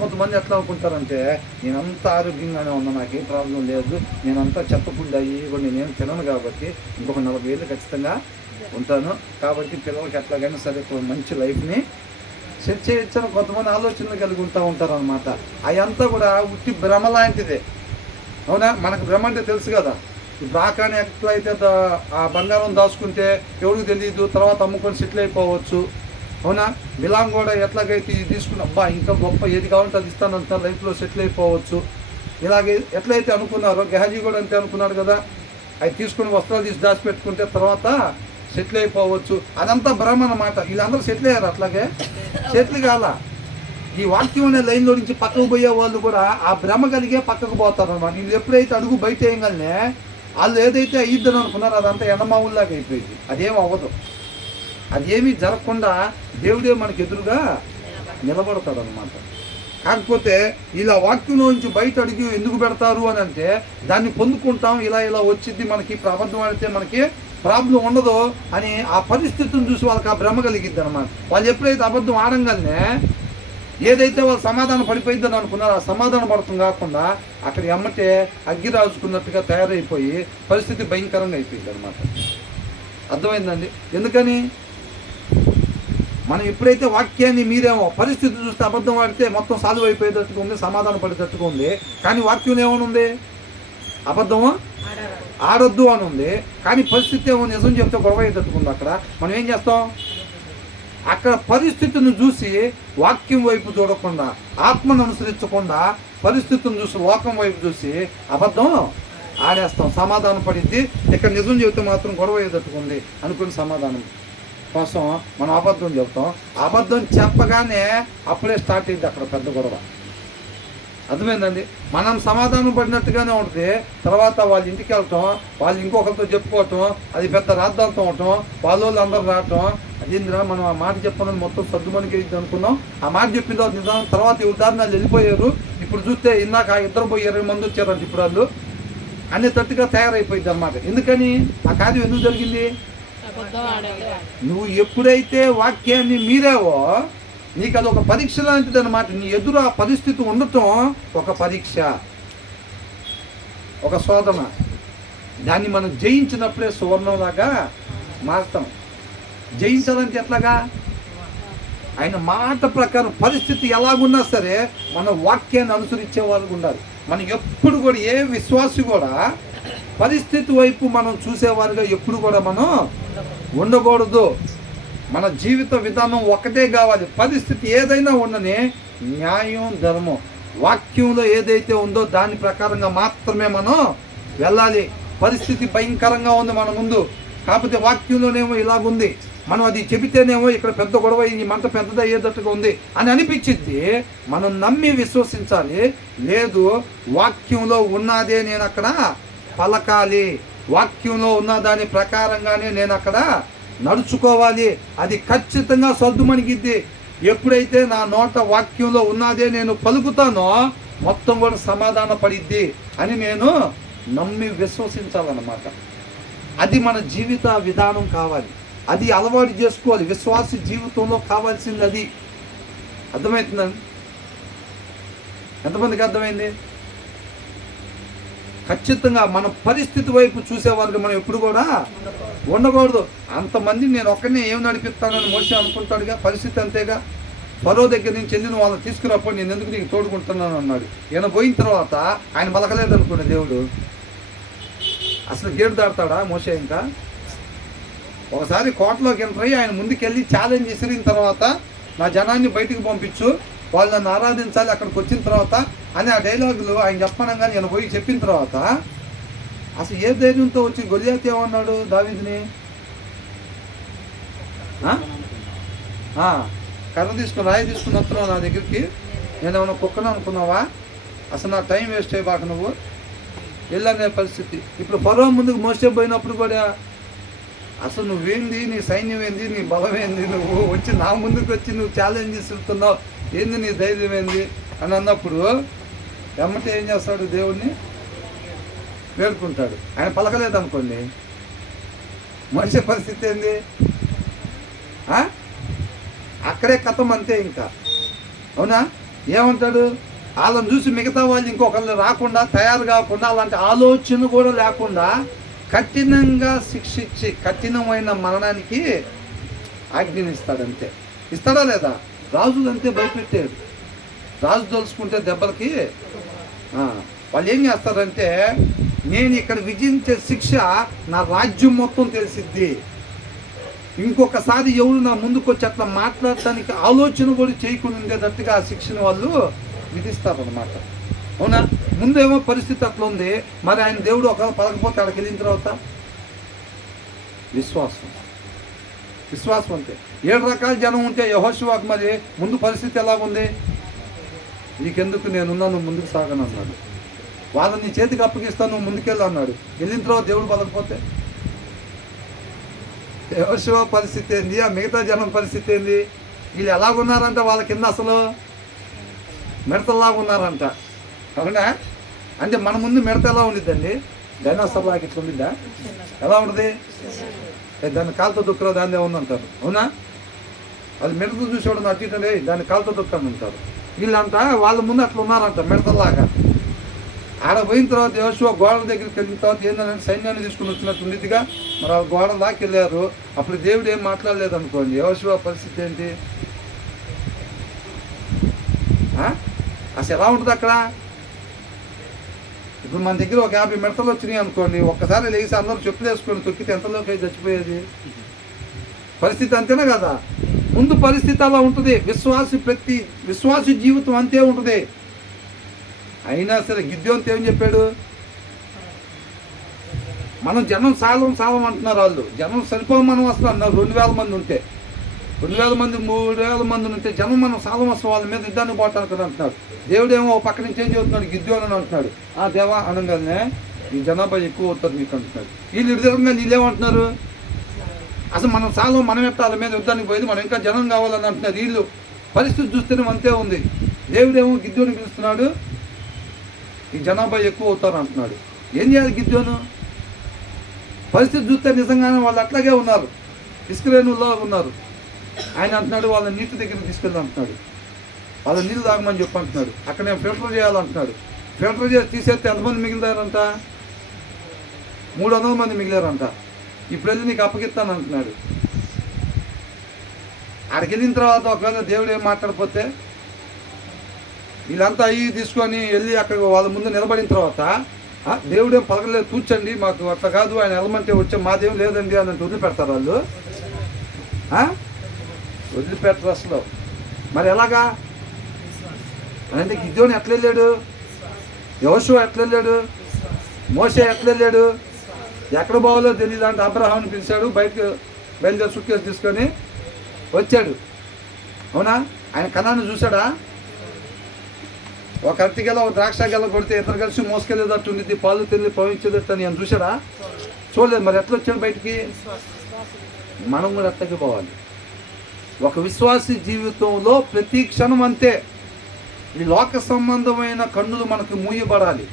కొంతమంది ఎట్లా అనుకుంటారంటే, నేనంతా ఆరోగ్యంగానే ఉన్నా, నాకేం ప్రాబ్లం లేదు, నేనంతా చెత్త ఫుడ్ అయ్యి నేనేం తినను కాబట్టి ఇంకొక 40 ఏళ్ళు ఖచ్చితంగా ఉంటాను, కాబట్టి పిల్లలకి ఎట్లాగైనా సరే మంచి లైఫ్ని సెట్ చేయొచ్చని కొంతమంది ఆలోచనలు కలిగి ఉంటారనమాట. అదంతా కూడా ఉట్టి భ్రమ లాంటిదే. అవునా? మనకు భ్రమ అంటే తెలుసు కదా. ఇప్పుడు ఆకాని ఎట్లయితే ఆ బంగారం దాచుకుంటే ఎవరికి తెలియదు, తర్వాత అమ్ముకొని సెటిల్ అయిపోవచ్చు. అవునా? బిలాం కూడా ఎట్లాగైతే ఇది తీసుకుని అబ్బా ఇంకా గొప్ప ఏది కావాలంటే అది ఇస్తానంత లైఫ్లో సెటిల్ అయిపోవచ్చు. ఇలాగే ఎట్లయితే అనుకున్నారో గెహాజీ కూడా అంతే అనుకున్నాడు కదా, అవి తీసుకుని వస్త్రాలు తీసి దాచిపెట్టుకుంటే తర్వాత సెటిల్ అయిపోవచ్చు. అదంతా భ్రమ అన్నమాట. వీళ్ళందరూ సెటిల్ అయ్యారు, అట్లాగే సెటిల్ కాల. ఈ వాక్యం అనే లైన్లో నుంచి పక్కకు పోయే వాళ్ళు కూడా ఆ భ్రమ కలిగే పక్కకు పోతారు అనమాట. వీళ్ళు ఎప్పుడైతే అడుగు బయట వేయగానే వాళ్ళు ఏదైతే అయ్యిద్దని అనుకున్నారో అదంతా ఎండమావుల్లాగా అయిపోయింది. అదేం అవ్వదు. అది ఏమీ జరగకుండా దేవుడే మనకు ఎదురుగా నిలబడతాడు అనమాట. కాకపోతే ఇలా వాక్యంలో నుంచి బయట అడిగి ఎందుకు పెడతారు అని అంటే, దాన్ని పొందుకుంటాం, ఇలా వచ్చింది మనకి, అబద్ధం ఆడితే మనకి ప్రాబ్లం ఉండదు అని ఆ పరిస్థితిని చూసి వాళ్ళకి ఆ భ్రమ కలిగిద్ది అనమాట. వాళ్ళు ఎప్పుడైతే అబద్ధం ఆడంగానే ఏదైతే వాళ్ళు సమాధానం పడిపోయిందని అనుకున్నారో ఆ సమాధానం పడటం కాకుండా అక్కడ ఎమ్మటే అగ్గి రాజుకున్నట్టుగా తయారైపోయి పరిస్థితి భయంకరంగా అయిపోయింది అనమాట. అర్థమైందండి? ఎందుకని మనం ఎప్పుడైతే వాక్యాన్ని మీరేమో పరిస్థితి చూస్తే అబద్ధం ఆడితే మొత్తం సాల్వ్ అయిపోయేటట్టుగా ఉంది, సమాధానం పడేటట్టుగా ఉంది. కానీ వాక్యం ఏమనుంది, అబద్ధము ఆడొద్దు అని ఉంది. కానీ పరిస్థితి ఏమో నిజం చెప్తే గొడవ అయ్యేటట్టుగా ఉంది. అక్కడ మనం ఏం చేస్తాం, అక్కడ పరిస్థితిని చూసి వాక్యం వైపు చూడకుండా, ఆత్మను అనుసరించకుండా పరిస్థితిని చూసి లోకం వైపు చూసి అబద్ధం ఆడేస్తాం, సమాధానం పడిద్ది. ఇక్కడ నిజం చెబితే మాత్రం గొడవ ఏదట్టుకుంది అనుకుని సమాధానం కోసం మనం అబద్ధం చెబుతాం. అబద్ధం చెప్పగానే అప్పుడే స్టార్ట్ అయింది అక్కడ పెద్ద గొడవ. అర్థమైందండి? మనం సమాధానం పడినట్టుగానే ఉంటుంది, తర్వాత వాళ్ళ ఇంటికి వెళ్ళటం, వాళ్ళు ఇంకొకరితో చెప్పుకోవటం, అది పెద్ద రాద్ధాంతం అవటం, వాళ్ళు అందరూ రావటం. అదేంద్రా మనం ఆ మాట చెప్పాలని మొత్తం సర్దుమనికి అనుకున్నాం, ఆ మాట చెప్పిన తర్వాత నిజాం తర్వాత ఉదాహరణలు వెళ్ళిపోయారు. ఇప్పుడు చూస్తే ఇందాక ఇద్దరు పోయి 20 మంది వచ్చారంట ఇప్పుడు వాళ్ళు అనేటట్టుగా తయారైపోయింది అనమాట. ఎందుకని ఆ కార్యం ఎందుకు జరిగింది? నువ్వు ఎప్పుడైతే వాక్యాన్ని మీరావో నీకు అది ఒక పరీక్ష లాంటిది అనమాట. నీ ఎదురు ఆ పరిస్థితి ఉండటం ఒక పరీక్ష, ఒక శోధన. దాన్ని మనం జయించినప్పుడే సువర్ణంలాగా మారుతాం. జయించాలంటే ఎట్లాగా? ఆయన మాట ప్రకారం పరిస్థితి ఎలాగున్నా సరే మన వాక్యాన్ని అనుసరించే వాళ్ళు ఉండాలి. మనం ఎప్పుడు కూడా ఏ విశ్వాసి కూడా పరిస్థితి వైపు మనం చూసేవారుగా ఎప్పుడు కూడా మనం ఉండకూడదు. మన జీవిత విధానం ఒకటే కావాలి. పరిస్థితి ఏదైనా ఉండని న్యాయం, ధర్మం, వాక్యంలో ఏదైతే ఉందో దాని ప్రకారంగా మాత్రమే మనం వెళ్ళాలి. పరిస్థితి భయంకరంగా ఉంది మన ముందు, కాకపోతే వాక్యంలోనేమో ఇలాగుంది, మనం అది చెబితేనేమో ఇక్కడ పెద్ద గొడవ, ఈ మంట పెద్దదయ్యేటట్టుగా ఉంది అని అనిపించింది. మనం నమ్మి విశ్వసించాలి. లేదు, వాక్యంలో ఉన్నదే నేను అక్కడ పలకాలి, వాక్యంలో ఉన్న దాని ప్రకారంగానే నేను అక్కడ నడుచుకోవాలి. అది ఖచ్చితంగా సర్దుమణిగిద్ది. ఎప్పుడైతే నా నోట వాక్యంలో ఉన్నదే నేను పలుకుతానో మొత్తం కూడా సమాధాన పడిద్ది అని నేను నమ్మి విశ్వసించాలన్నమాట. అది మన జీవిత విధానం కావాలి, అది అలవాటు చేసుకోవాలి. విశ్వాస జీవితంలో కావాల్సింది అది. అర్థమవుతుందండి? ఎంతమందికి అర్థమైంది? ఖచ్చితంగా మన పరిస్థితి వైపు చూసేవారికి మనం ఎప్పుడు కూడా ఉండకూడదు. అంతమంది నేను ఒక్కనే ఏం నడిపిస్తానని మోసే అనుకుంటాడుగా. పరిస్థితి అంతేగా. ఫరో దగ్గర నుంచి వెళ్ళి నువ్వు వాళ్ళని తీసుకున్నప్పుడు నేను ఎందుకు నీకు తోడుకుంటున్నాను అన్నాడు. ఈయన పోయిన తర్వాత ఆయన పలకలేదు అనుకోండి దేవుడు, అసలు గేటు దాడతాడా మోసే? ఇంకా ఒకసారి కోటలోకి ఎంటర్ అయ్యి ఆయన ముందుకెళ్ళి ఛాలెంజ్ విసిరిన తర్వాత నా జనాన్ని బయటికి పంపించు, వాళ్ళు నన్ను ఆరాధించాలి అక్కడికి వచ్చిన తర్వాత అని ఆ డైలాగులు ఆయన చెప్పనంగా నేను పోయి చెప్పిన తర్వాత అసలు ఏ ధైర్యంతో వచ్చి గొలియాత్ ఏమన్నాడు దావీదుని? కర్ర తీసుకుని రాయి తీసుకుని వస్తున్నావు నా దగ్గరికి, నేనేమన్నా కుక్కను అనుకున్నావా? అసలు నా టైం వేస్ట్ అయిపోక నువ్వు వెళ్ళనే పరిస్థితి. ఇప్పుడు ఫరో ముందుకు మోసే పోయినప్పుడు కూడా అసలు నువ్వేంది, నీ సైన్యం ఏంది, నీ బలం ఏంది, నువ్వు వచ్చి నా ముందుకు వచ్చి నువ్వు ఛాలెంజ్ ఇస్తున్నావు, ఏంది నీ ధైర్యం ఏంది అని అన్నప్పుడు ఎమ్మటే ఏం చేస్తాడు? దేవుడిని వేడుకుంటాడు. ఆయన పలకలేదు అనుకోండి, మనిషి పరిస్థితి ఏంది? అక్కడే కథం అంతే. ఇంకా అవునా? ఏమంటాడు? వాళ్ళని చూసి మిగతా వాళ్ళు ఇంకొకళ్ళు రాకుండా, తయారు కాకుండా, అలాంటి ఆలోచన కూడా లేకుండా కఠినంగా శిక్షించి కఠినమైన మరణానికి ఆజ్ఞనిస్తాడంతే. ఇస్తాడా లేదా? రాజులు అంతే భయపెట్టాడు. రాజు తలుచుకుంటే దెబ్బలకి వాళ్ళు ఏం చేస్తారంటే, నేను ఇక్కడ విధించే శిక్ష నా రాజ్యం మొత్తం తెలిసిద్ది, ఇంకొకసారి ఎవరు నా ముందుకు వచ్చి అట్లా మాట్లాడటానికి ఆలోచన కూడా చేయకుండా ఉండేటట్టుగా ఆ శిక్షను వాళ్ళు విధిస్తారనమాట. అవునా? ముందేమో పరిస్థితి అట్లా ఉంది, మరి ఆయన దేవుడు ఒకవేళ పలకపోతే అక్కడికి వెళ్ళిన తర్వాత విశ్వాసం అంతే. 7 రకాల జనం ఉంటే యెహోషువకు మరి ముందు పరిస్థితి ఎలాగుంది? నీకెందుకు, నేనున్నా, నువ్వు ముందుకు సాగను అన్నాడు. వాళ్ళని నీ చేతికి అప్పగిస్తాను, నువ్వు ముందుకెళ్ళు అన్నాడు. వెళ్ళిన తర్వాత దేవుడు పలకపోతే యెహోషువ పరిస్థితి ఏంది? ఆ మిగతా జనం పరిస్థితి ఏంది? వీళ్ళు ఎలాగున్నారంట? వాళ్ళ కింద అసలు మిడతల్లాగా ఉన్నారంట. అవునా? అంటే మన ముందు మిడత ఎలా ఉండిద్దండి? డైనోసార్ లాగా ఇట్లా ఉండిద్దా? ఎలా ఉంటుంది? దాన్ని కాలుతో దుక్కలో దాన్ని ఉందంటారు. అవునా? అది మిడత చూసేవాడు అటు ఇటండి, దాన్ని కాలుతో దుక్కని అంటారు. వీళ్ళంట వాళ్ళ ముందు అట్లా ఉన్నారంట మిడతల్లాగా. ఆడ పోయిన తర్వాత యెహోషువ గోడల దగ్గరికి వెళ్ళిన తర్వాత ఏంటంటే సైన్యాన్ని తీసుకుని వచ్చినట్టు ఉండిద్దిగా. మరి ఆ గోడ దాకా వెళ్ళారు, అప్పుడు దేవుడు ఏం మాట్లాడలేదు అనుకోండి. యెహోషువ పరిస్థితి ఏంటి? అసలు ఎలా ఉంటుంది అక్కడ? ఇప్పుడు మన దగ్గర ఒక 50 మిడతలు వచ్చినాయి అనుకోండి, ఒక్కసారి లేచి అందరూ చెప్పులు వేసుకొని తొక్కితే ఎంతలోకి అయితే చచ్చిపోయేది? పరిస్థితి అంతేనా కదా? ముందు పరిస్థితి అలా ఉంటుంది. విశ్వాసి జీవితం అంతే ఉంటుంది. అయినా సరే గిద్యోనితో ఏం చెప్పాడు? మనం జనం సాలం అంటున్నారు వాళ్ళు. జనం సరిపోమని వస్తాం అన్నారు. 2000 మంది ఉంటే 2000 మంది 3000 మంది ఉంటే జనం మనం సాలం వస్తాం వాళ్ళ మీద యుద్ధానికి పోవటానికి అంటున్నాడు. దేవుడేమో ఒక పక్క నుంచి ఏం చెబుతున్నాడు, గిద్యోను అని అంటున్నాడు. దేవా అనగానే ఈ జనాభా ఎక్కువ అవుతుంది మీకు అంటున్నాడు. వీళ్ళు విధంగా వీళ్ళేమంటున్నారు, అసలు మనం సాలం మనం ఎట్లా వాళ్ళ మీద యుద్ధానికి పోయింది, మనం ఇంకా జనం కావాలని అంటున్నారు. వీళ్ళు పరిస్థితి చూస్తేనే అంతే ఉంది. దేవుడేమో గిద్యోని పిలుస్తున్నాడు, ఈ జనాభా ఎక్కువ అవుతారు అంటున్నాడు. ఏం చేయాలి గిద్యోను? పరిస్థితి చూస్తే నిజంగానే వాళ్ళు అట్లాగే ఉన్నారు, ఇస్రాయేలులో ఉన్నారు. ఆయన అంటున్నాడు వాళ్ళ నీటి దగ్గరికి తీసుకెళ్ళి అంటున్నాడు, వాళ్ళ నీళ్ళు తాగమని చెప్పి అంటున్నాడు. అక్కడ నేను ఫిల్టర్ చేయాలంటున్నాడు. ఫిల్టర్ చేసి తీసేస్తే ఎంతమంది మిగిలినారంట? 300 మంది మిగిలారంట. ఇప్పుడు వెళ్ళి నీకు అప్పగిస్తాను అంటున్నాడు. అక్కడికి వెళ్ళిన తర్వాత ఒకవేళ దేవుడు ఏం మాట్లాడిపోతే వీళ్ళంతా అయ్యి తీసుకొని వెళ్ళి అక్కడ వాళ్ళ ముందు నిలబడిన తర్వాత దేవుడేం పలకలేదు, కూర్చోండి మాకు అట్లా కాదు, ఆయన ఎలమంటే వచ్చే మాదేం లేదండి అని అంటే వదిలిపెడతారు వాళ్ళు? వదిలిపెట్టరు అసలు. మరి ఎలాగా అంటే గిద్యోను ఎట్లా వెళ్ళాడు, యోషువ ఎట్లా వెళ్ళాడు, మోషే ఎట్లా వెళ్ళాడు, ఎక్కడ పోవాలో తెలియదు అంటే అబ్రహాంని పిలిచాడు, బయటకు బయలుదేరి సుట్కేసు తీసుకొని వచ్చాడు. అవునా? ఆయన కణాన్ని చూశాడా? ఒక అరటిగెల ఒక ద్రాక్ష గెల కొడితే ఇద్దరు కలిసి మోసుకెళ్ళేటట్టు ఉండిద్ది, పాలు తిరిగి ప్రవహించేటట్టు అని ఆయన చూశాడా? చూడలేదు. మరి ఎట్లా వచ్చాడు బయటికి? మనం కూడా ఎట్టకి పోవాలి. ఒక విశ్వాసి జీవితంలో ప్రతి క్షణం అంతే. ఈ లోక సంబంధమైన కన్నులు మనకి మూయబడాలి,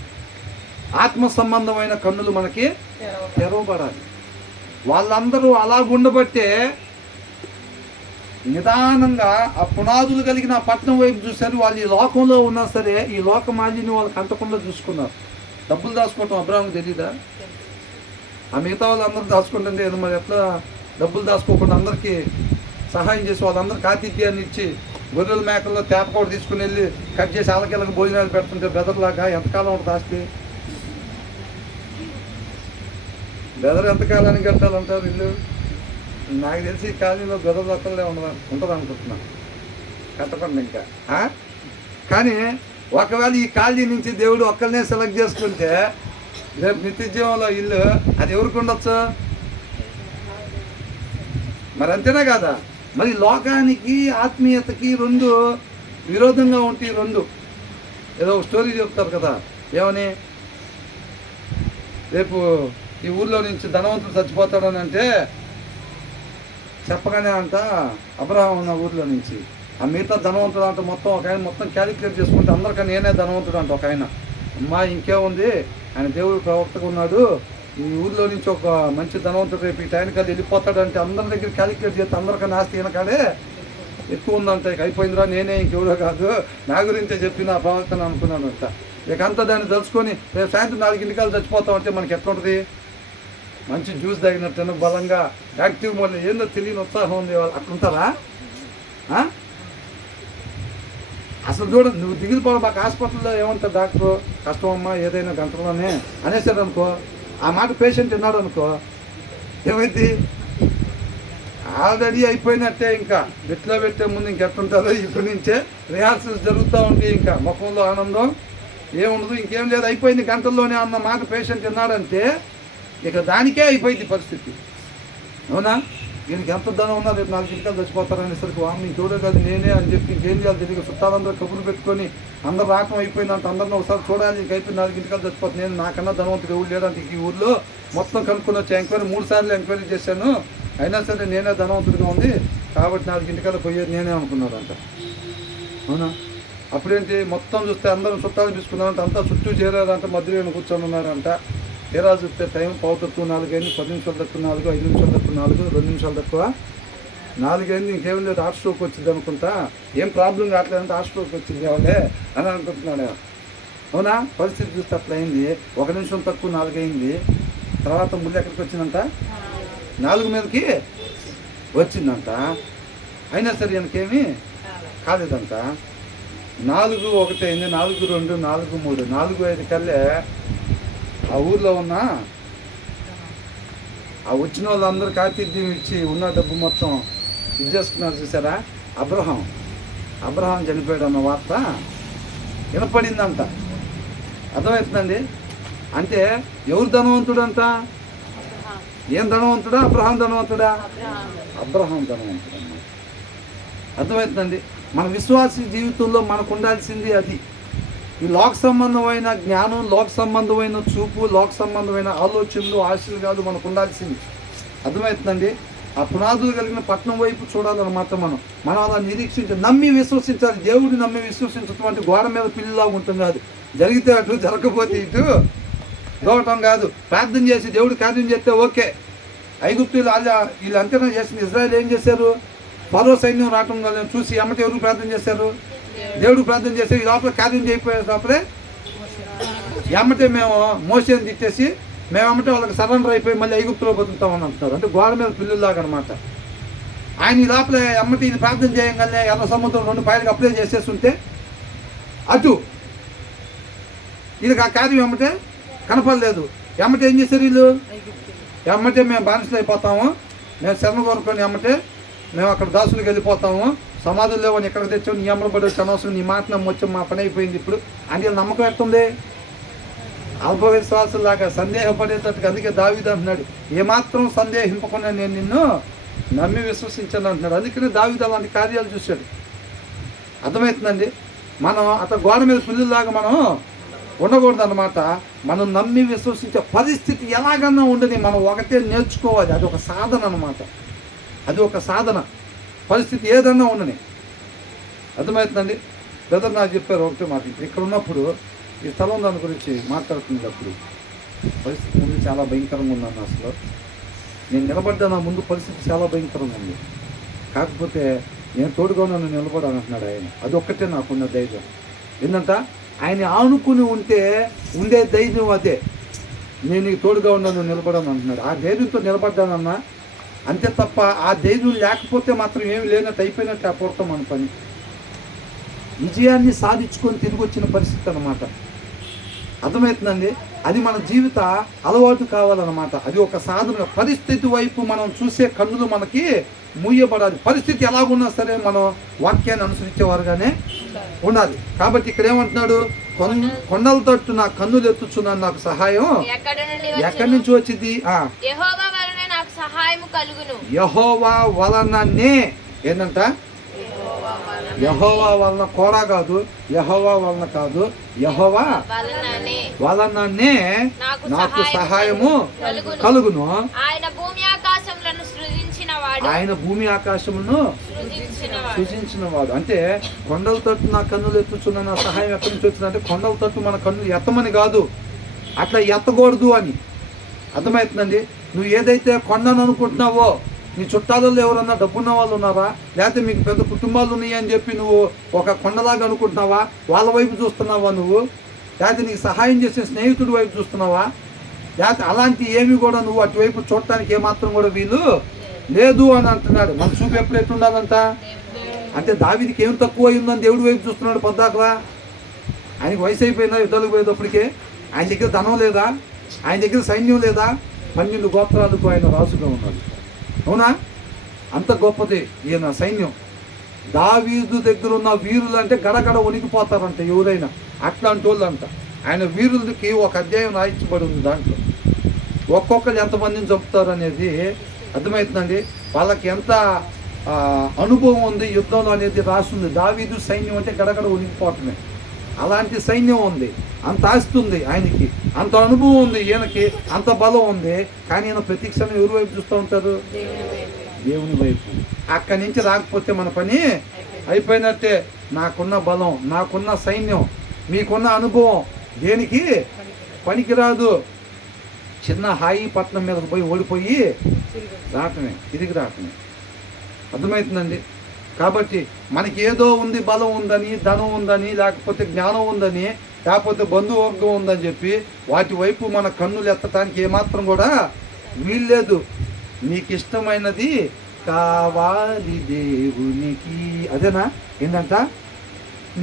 ఆత్మ సంబంధమైన కన్నులు మనకి తెరవబడాలి. వాళ్ళందరూ అలా ఉండబట్టే నిదానంగా ఆ పునాదులు కలిగిన పట్టణం వైపు చూశారు. వాళ్ళు ఈ లోకంలో ఉన్నా సరే ఈ లోక మాలిన్యం వాళ్ళకి అంటకుండా చూసుకున్నారు. డబ్బులు దాచుకోవటం అబ్రాహాంకి తెలీదా? ఆ మిగతా వాళ్ళందరూ దాచుకుంటుంటే మరి ఎట్లా డబ్బులు దాచుకోకుండా అందరికీ సహాయం చేసి వాళ్ళందరికీ ఆతిథ్యాన్ని ఇచ్చి గొర్రెల మేకల్లో తేపకోట తీసుకుని వెళ్ళి కట్ చేసి ఆలకెళ్ళకి భోజనాలు పెడుతుంటే బెదర్లాగా ఎంతకాలం ఉంటుంది ఆస్తి? బెదర్ ఎంతకాలానికి కట్టాలంటారు ఇల్లు? నాకు తెలిసి ఈ కాలనీలో గొర్రెలు ఒక్కళ్ళే ఉంటుంది అనుకుంటున్నాను, కట్టకుండా ఇంకా. కానీ ఒకవేళ ఈ కాలనీ నుంచి దేవుడు ఒక్కరినే సెలెక్ట్ చేసుకుంటే రేపు నిత్య జీవంలో ఇల్లు అది ఎవరికి ఉండొచ్చు? మరి అంతేనా కాదా? మరి లోకానికి ఆత్మీయతకి రెండు విరోధంగా ఉంటాయి. రెండు ఏదో స్టోరీ చెప్తారు కదా, ఏమని, రేపు ఈ ఊర్లో నుంచి ధనవంతుడు చచ్చిపోతాడని అంటే చెప్పగానే అంట అబ్రహాం ఉన్న ఊర్లో నుంచి ఆ మిగతా ధనవంతుడు అంట మొత్తం ఒక ఆయన మొత్తం క్యాలిక్యులేట్ చేసుకుంటే అందరికీ నేనే ధనవంతుడు అంట ఒక ఆయన. అమ్మా ఇంకేముంది, ఆయన దేవుడు ప్రవక్తగా ఉన్నాడు, ఈ ఊర్లో నుంచి ఒక మంచి ధనవంతుడు రేపు ఈ టైంకి అది వెళ్ళిపోతాడు అంటే అందరి దగ్గర క్యాలిక్యులేట్ చేస్తే అందరికన్నా ఆస్తి ఈయనకాడే ఎక్కువ ఉందంట. ఇక అయిపోయిందిరా, నేనే ఇంకెవరో కాదు, నా గురించే చెప్పి నా ప్రవక్తను అనుకున్నాను అంట. ఇక అంతా దాన్ని తెలుసుకొని రేపు సాయంత్రం 4 చచ్చిపోతామంటే మనకి ఎట్లుంటుంది? మంచి జ్యూస్ తాగినట్టు బలంగా యాక్టివ్ మళ్ళీ ఏందో తెలియని ఉత్సాహం ఉంది. వాళ్ళు అట్లుంటారా? అసలు చూడ, నువ్వు దిగిలిపోవడం మాకు హాస్పిటల్లో ఏమంటారు డాక్టరు, కష్టమమ్మా ఏదైనా గంటలోనే అనేసాడు అనుకో, ఆ మాట పేషెంట్ విన్నాడు అనుకో, ఏమైంది? ఆల్రెడీ అయిపోయినట్టే. ఇంకా బెట్లో పెట్టే ముందు ఇంకెట్టుంటారో ఇప్పటి నుంచే రిహార్సల్స్ జరుగుతూ ఉంటాయి. ఇంకా ముఖంలో ఆనందం ఏముండదు, ఇంకేం లేదు, అయిపోయింది గంటల్లోనే అన్న మాట పేషెంట్ విన్నాడంటే ఇక దానికే అయిపోయింది పరిస్థితి. అవునా? దీనికి ఎంత ధనం ఉన్నా రేపు 4 చచ్చిపోతారనేసరికి వాడిని చూడే కాదు నేనే అని చెప్పి ఇంకేం చేయాలి తెలియక చుట్టాలందరూ కబుర్లు పెట్టుకొని అందరు రాకం అయిపోయిందంట, అందరిని ఒకసారి చూడాలి, ఇంకైపోయి 4 చచ్చిపోతుంది. నేను నాకన్నా ధనవంతుడు ఎవరు లేదంటే ఈ ఊళ్ళో మొత్తం కనుక్కొని వచ్చి ఎంక్వైరీ 3 సార్లు ఎంక్వైరీ చేశాను, అయినా సరే నేనే ధనవంతుడిగా ఉంది కాబట్టి 4 పోయేది నేనే అనుకున్నాడంట. అవునా? అప్పుడేంటి మొత్తం చూస్తే అందరం చుట్టాలు తీసుకున్నారంట, అంతా చుట్టూ చేరారంట, మధ్యలో కూర్చొని ఉన్నారంట. తీరా చూస్తే టైం 4:45 అయింది, 10 నిమిషాలు తక్కువ 4, 5 నిమిషాలు తక్కువ 4, 2 నిమిషాలు తక్కువ 4 అయింది. ఇంకేం లేదు, హార్ట్ స్ట్రోక్ వచ్చింది అనుకుంటా, ఏం ప్రాబ్లం కావట్లేదంటే హార్ట్ స్ట్రోక్ వచ్చింది ఎవడే అని అనుకుంటున్నాడు. అవునా? పరిస్థితి చూస్తే అట్లా అయింది. 1 నిమిషం తక్కువ 4 అయింది. తర్వాత ముళ్ళు ఎక్కడికి వచ్చిందంట? 4 మీదకి వచ్చిందంట. అయినా సరే వెనకేమీ కాలేదంట. 4:1 అయింది, 4:2, 4:3, 4:5 కల్లే ఆ ఊర్లో ఉన్న ఆ వచ్చిన వాళ్ళందరికీ ఆతిథ్యం ఇచ్చి ఉన్న డబ్బు మొత్తం ఇది చేసుకున్నారు. చూసారా? అబ్రహాం చనిపోయాడు అన్న వార్త వినపడిందంట. అర్థమవుతుందండి? అంటే ఎవరు ధనవంతుడంట? ఏం ధనవంతుడా? అబ్రహాం ధనవంతుడా? అబ్రహాం ధనవంతుడు అన్నమాట. అర్థమవుతుందండి. మన విశ్వాస జీవితంలో మనకు ఉండాల్సింది అది. ఈ లోక సంబంధమైన జ్ఞానం, లోక సంబంధమైన చూపు, లోక సంబంధమైన ఆలోచనలు, ఆశలు కాదు మనకు ఉండాల్సింది. అర్థమవుతుందండి. ఆ పునాదులు కలిగిన పట్టణం వైపు చూడాలన్నమాట. మనం అలా నిరీక్షించాలి, నమ్మి విశ్వసించాలి. దేవుడిని నమ్మి విశ్వసించటువంటి గోడ మీద పిల్లిలాగా ఉంటుంది కాదు. జరిగితే అటు, జరగకపోతే ఇటు దోవటం కాదు. ప్రార్థన చేసి దేవుడు కార్యం చేస్తే ఓకే. ఐగుప్తులు వీళ్ళు అంతేనా చేసింది. ఇజ్రాయెల్ ఏం చేశారు? ఫరో సైన్యం రావటం చూసి ఎమ్మటి ఎవరు ప్రార్థన చేశారు? దేవుడు ప్రార్థన చేశారు. ఈ లోపల కార్యం చేయకపోయే లోపలే ఎమ్మటే మేము మోసేని తిట్టేసి మేము ఎమ్మటే వాళ్ళకి సరెండర్ అయిపోయి మళ్ళీ ఐగుప్తులో బతుకుతామని అంటున్నారు. అంటే గోడ మీద పిల్లులాగా అనమాట. ఆయన ఈ లోపల ఎమ్మటి ఇది ప్రార్థన చేయగానే ఎర్ర సముద్రం 2 పాయలకు అప్లై చేసేస్తుంటే అటు వీళ్ళకి ఆ కార్యం ఎమ్మటే కనపడలేదు. ఎమ్మటే ఏం చేశారు వీళ్ళు? ఎమ్మటే మేము బానిసలు అయిపోతాము, మేము శరణ కోరుకొని ఎమ్మటే మేము అక్కడ దాసులకు వెళ్ళిపోతాము, సమాధులు లేవని ఎక్కడికి తెచ్చాము, నీ అమ్మలు పడి వచ్చి అనవసరం, నీ మాట నమ్మొచ్చాం, మా పని అయిపోయింది ఇప్పుడు అంటే నమ్మకం ఎట్టుంది? అల్పవిశ్వాసులాగా సందేహపడేటట్టుగా. అందుకే దావీదు అంటున్నాడు, ఏమాత్రం సందేహింపకుండా నేను నిన్ను నమ్మి విశ్వసించాను అంటున్నాడు. అందుకనే దావీదు అలాంటి కార్యాలు చూశాడు. అర్థమవుతుందండి. మనం అట్లా గోడ మీద పిల్లులాగా మనం ఉండకూడదు అన్నమాట. మనం నమ్మి విశ్వసించే పరిస్థితి ఎలాగన్నా ఉండని మనం ఒకటే నేర్చుకోవాలి. అది ఒక సాధన అన్నమాట. అది ఒక సాధన. పరిస్థితి ఏదన్నా ఉండని. అర్థమవుతుందండి. బ్రదర్ నాకు చెప్పారు ఒకటే మాట. ఇక్కడ ఉన్నప్పుడు ఈ స్థలం దాని గురించి మాట్లాడుతున్నప్పుడు పరిస్థితి ముందు చాలా భయంకరంగా ఉందన్న. అసలు నేను నిలబడ్డా నా ముందు పరిస్థితి చాలా భయంకరంగా ఉంది. కాకపోతే నేను తోడుగా నన్ను నిలబడాను అంటున్నాడు ఆయన. అది ఒక్కటే నాకున్న ధైర్యం. ఏంటంట ఆయన ఆనుకుని ఉంటే ఉండే ధైర్యం అదే. నేను నీకు తోడుగా ఉన్నాను నిలబడాను అంటున్నాడు. ఆ ధైర్యంతో నిలబడ్డానన్నా అంతే తప్ప ఆ ధైర్యం లేకపోతే మాత్రం ఏమి లేనట్టు అయిపోయినట్టు ఆ పూర్తం మన పని. విజయాన్ని సాధించుకొని తిరిగి వచ్చిన పరిస్థితి అన్నమాట. అర్థమవుతుందండి. అది మన జీవిత అలవాటు కావాలన్నమాట. అది ఒక సాధన. పరిస్థితి వైపు మనం చూసే కన్నులు మనకి మూయబడాలి. పరిస్థితి ఎలాగున్నా సరే మనం వాక్యాన్ని అనుసరించేవారుగానే ఉండాలి. కాబట్టి ఇక్కడ ఏమంటున్నాడు? కొండల తట్టు నా కన్నులు ఎత్తుచున్నాను, నాకు సహాయం ఎక్కడి నుంచి వచ్చింది? యెహోవా వలననే. ఏంటంట? యెహోవా వలన కూడా కాదు, యెహోవా వలన కాదు, యెహోవా వలననే నాకు సహాయము కలుగును. ఆయన భూమి ఆకాశములను సృజించిన వాడు. అంటే కొండల తట్టు నా కన్నులు ఎత్తుచున్న నా సహాయం ఎక్కడి నుంచి వచ్చిందంటే కొండల తట్టు మన కన్నులు ఎత్తమని కాదు, అట్లా ఎత్తకూడదు అని. అర్థమవుతుందండి. నువ్వు ఏదైతే కొండను అనుకుంటున్నావో, నీ చుట్టాలలో ఎవరన్నా డబ్బున్న వాళ్ళు ఉన్నారా, లేకపోతే మీకు పెద్ద కుటుంబాలు ఉన్నాయి అని చెప్పి నువ్వు ఒక కొండలాగా అనుకుంటున్నావా? వాళ్ళ వైపు చూస్తున్నావా నువ్వు? లేకపోతే నీకు సహాయం చేసే స్నేహితుడి వైపు చూస్తున్నావా? లేకపోతే అలాంటి ఏమి కూడా నువ్వు అటువైపు చూడటానికి ఏమాత్రం కూడా వీలు లేదు అని అంటున్నాడు. మన చూపు ఎప్పుడు ఎట్లుండాలంట? అంటే దావీదుకి ఏం తక్కువ అయిందని దేవుడి వైపు చూస్తున్నాడు పొద్దాకలా. ఆయనకి వయసు అయిపోయిందా యుద్ధాలకు పోయేటప్పటికే? ఆయన దగ్గర ధనం లేదా? ఆయన దగ్గర సైన్యం లేదా? 12 గోత్రాలకు ఆయన రాసుగా ఉన్నాడు. అవునా? అంత గొప్పది ఈయన సైన్యం. దావీదు దగ్గర ఉన్న వీరులు అంటే గడగడ వణికిపోతారంట ఎవరైనా. అట్లాంటి వాళ్ళు అంట. ఆయన వీరులకి ఒక అధ్యాయం రాయించబడి ఉంది. దాంట్లో ఒక్కొక్కరు ఎంతమందిని చంపుతారు అనేది అర్థమవుతుందండి. వాళ్ళకి ఎంత అనుభవం ఉంది యుద్ధంలో అనేది రాస్తుంది. దావీదు సైన్యం అంటే గడగడ వణికిపోవటమే. అలాంటి సైన్యం ఉంది, అంత ఆస్తి ఉంది ఆయనకి, అంత అనుభవం ఉంది ఈయనకి, అంత బలం ఉంది. కానీ ఈయన ప్రతి క్షణం ఎవరి వైపు చూస్తూ ఉంటారు? దేవుని వైపు. అక్కడి నుంచి రాకపోతే మన పని అయిపోయినట్టే. నాకున్న బలం, నాకున్న సైన్యం, మీకున్న అనుభవం దేనికి పనికిరాదు. చిన్న హాయి పట్నం మీదకి పోయి ఓడిపోయి రావటమే, తిరిగి రావటమే. అర్థమవుతుందండి. కాబట్టి మనకి ఏదో ఉంది, బలం ఉందని, ధనం ఉందని, లేకపోతే జ్ఞానం ఉందని, లేకపోతే బంధువర్గం ఉందని చెప్పి వాటి వైపు మన కన్నులు ఎత్తడానికి ఏమాత్రం కూడా వీల్లేదు. నీకు ఇష్టమైనది కావాలి దేవునికి. అదేనా? ఏంటంట?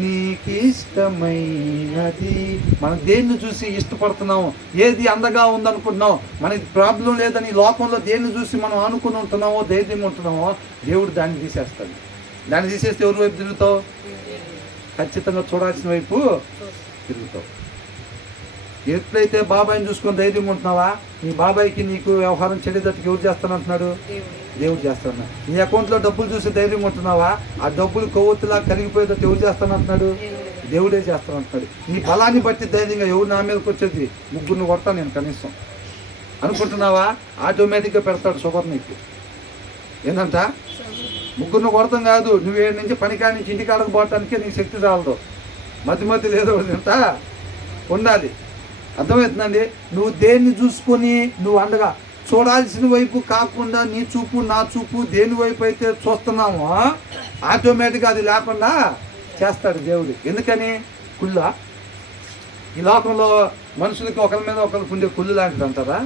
నీకు ఇష్టమైనది. మనం దేన్ని చూసి ఇష్టపడుతున్నాం? ఏది అందగా ఉందనుకుంటున్నాం? మనకి ప్రాబ్లం లేదని లోకంలో దేన్ని చూసి మనం అనుకుని ఉంటున్నామో, ధైర్యంగా ఉంటున్నామో, దేవుడు దాన్ని తీసేస్తాడు. దాన్ని తీసేస్తే ఎవరి వైపు తిరుగుతావు? ఖచ్చితంగా చూడాల్సిన వైపు తిరుగుతావు. ఎట్లయితే బాబాయిని చూసుకొని ధైర్యంగా ఉంటున్నావా, నీ బాబాయికి నీకు వ్యవహారం చెడేటట్టుకు ఎవరు చేస్తానంటున్నాడు? దేవుడు చేస్తాను. నీ అకౌంట్లో డబ్బులు చూసి ధైర్యంగా ఉంటున్నావా, ఆ డబ్బులు కొవ్వొత్తులా కరిగిపోయేటట్టు ఎవరు చేస్తానంటున్నాడు? దేవుడే చేస్తానంటున్నాడు. నీ బలాన్ని బట్టి ధైర్యంగా ఎవరు నా మీదకి వచ్చేది, ముగ్గురిని కొడతాను నేను కనీసం అనుకుంటున్నావా, ఆటోమేటిక్గా పెడతాడు షుగర్ నీకు. ఏంటంట? ముగ్గురిని కొడతాం కాదు, నువ్వు ఏడు నుంచి పనికాడి నుంచి ఇంటికాడకు పోవటానికే నీకు శక్తి చాలదు. మధ్య లేదో తింటా ఉండాలి. అర్థమవుతుందండి? నువ్వు దేన్ని చూసుకొని నువ్వు అండగా చూడాల్సిన వైపు కాకుండా నీ చూపు నా చూపు దేని వైపు అయితే చూస్తున్నామో ఆటోమేటిక్గా అది లేకుండా చేస్తాడు దేవుడు. ఎందుకని? కుళ్ళ ఈ లోకంలో మనుషులకి ఒకరి మీద ఒకరికి ఉండే కుళ్ళు లాంటిది అంటారా?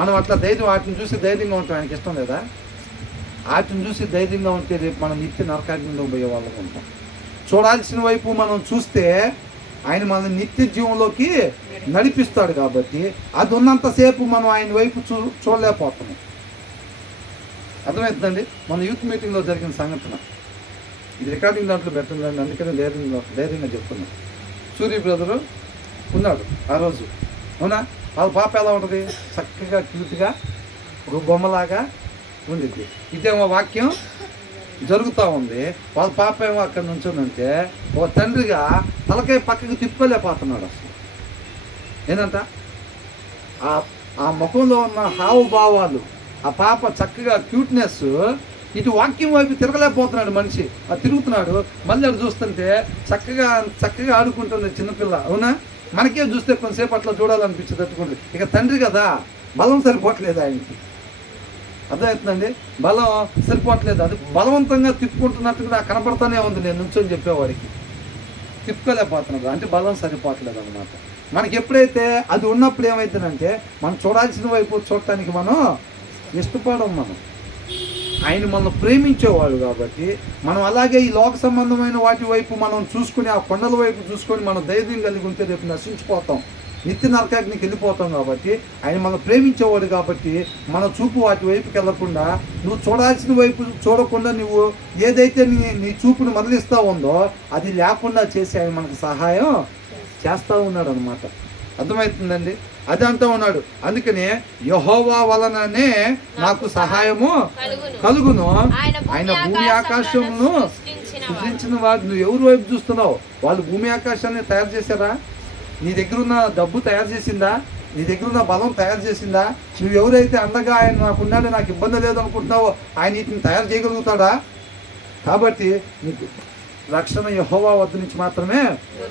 మనం అట్లా ధైర్యం వాటిని చూసి ధైర్యంగా ఉంటాం. ఆయనకి ఇష్టం లేదా? వాటిని చూసి ధైర్యంగా ఉంటే రేపు మనం నిత్య నరకాగ్నిలో పోయే వాళ్ళం ఉంటాం. చూడాల్సిన వైపు మనం చూస్తే ఆయన మన నిత్య జీవంలోకి నడిపిస్తాడు. కాబట్టి అది ఉన్నంతసేపు మనం ఆయన వైపు చూడలేకపోతున్నాం. అర్థమవుతుందండి? మన యూత్ మీటింగ్లో జరిగిన సంఘటన ఇది రికార్డింగ్ దాంట్లో పెట్టండి, అందుకనే ధైర్యంగా చెప్తున్నాం. సూర్య బ్రదరు ఉన్నాడు ఆ రోజు, అవునా? వాళ్ళ పాప ఎలా ఉంటుంది? చక్కగా క్యూట్గా ఒక బొమ్మలాగా ఉండిద్ది. ఇదేమో వాక్యం జరుగుతూ ఉంది. వాళ్ళ పాప ఏమో అక్కడ నుంచుందంటే ఒక తండ్రిగా తలకాయ పక్కకి తిప్పుకోలేకపోతున్నాడు అసలు. ఏంటంట? ఆ ముఖంలో ఉన్న హావభావాలు, ఆ పాప చక్కగా క్యూట్నెస్, ఇటు వాక్యం వైపు తిరగలేకపోతున్నాడు మనిషి. అది తిరుగుతున్నాడు, మళ్ళీ అది చూస్తుంటే చక్కగా ఆడుకుంటుంది చిన్నపిల్ల, అవునా? మనకే చూస్తే కొంతసేపు అట్లా చూడాలనిపించి తట్టుకుంటుంది. ఇక తండ్రి కదా, బలం సరిపోవట్లేదు ఆయనకి. అర్థమవుతుందండి? బలం సరిపోవట్లేదు. అది బలవంతంగా తిప్పుకుంటున్నట్టుగా నాకు కనపడుతూనే ఉంది. నేను నుంచొని చెప్పేవాడికి తిప్పుకోలేకపోతున్నాడు, అంటే బలం సరిపోవట్లేదు అన్నమాట. మనకి ఎప్పుడైతే అది ఉన్నప్పుడు ఏమవుతుందంటే మనం చూడాల్సిన వైపు చూడటానికి మనం ఇష్టపడం. ఆయన మనం ప్రేమించేవాడు కాబట్టి మనం అలాగే ఈ లోక సంబంధమైన వాటి వైపు మనం చూసుకుని, ఆ కొండల వైపు చూసుకొని మనం ధైర్యం కలిగి ఉంటే రేపు నశించిపోతాం, నిత్య నరకాగ్నికి వెళ్ళిపోతాం. కాబట్టి ఆయన మనం ప్రేమించేవాడు కాబట్టి మన చూపు వాటి వైపుకి వెళ్ళకుండా, నువ్వు చూడాల్సిన వైపు చూడకుండా నువ్వు ఏదైతే నీ చూపును మరలిస్తూ ఉందో అది లేకుండా చేసి ఆయన మనకు సహాయం చేస్తూ ఉన్నాడు అన్నమాట. అర్థమవుతుందండి? అది అంటూ ఉన్నాడు. అందుకనే యెహోవా వలననే నాకు సహాయము కలుగును, ఆయన భూమి ఆకాశమును సృష్టించిన వాడు. నువ్వు ఎవరి వైపు చూస్తున్నావు? వాళ్ళు భూమి ఆకాశాన్ని తయారు చేశారా? నీ దగ్గర ఉన్న డబ్బు తయారు చేసిందా? నీ దగ్గర ఉన్న బలం తయారు చేసిందా? నువ్వు ఎవరైతే అండగా ఆయన నాకున్నాడే, నాకు ఇబ్బంది లేదు అనుకుంటున్నావో ఆయన వీటిని తయారు చేయగలుగుతాడా? కాబట్టి నీకు రక్షణ యెహోవా వద్ద నుంచి మాత్రమే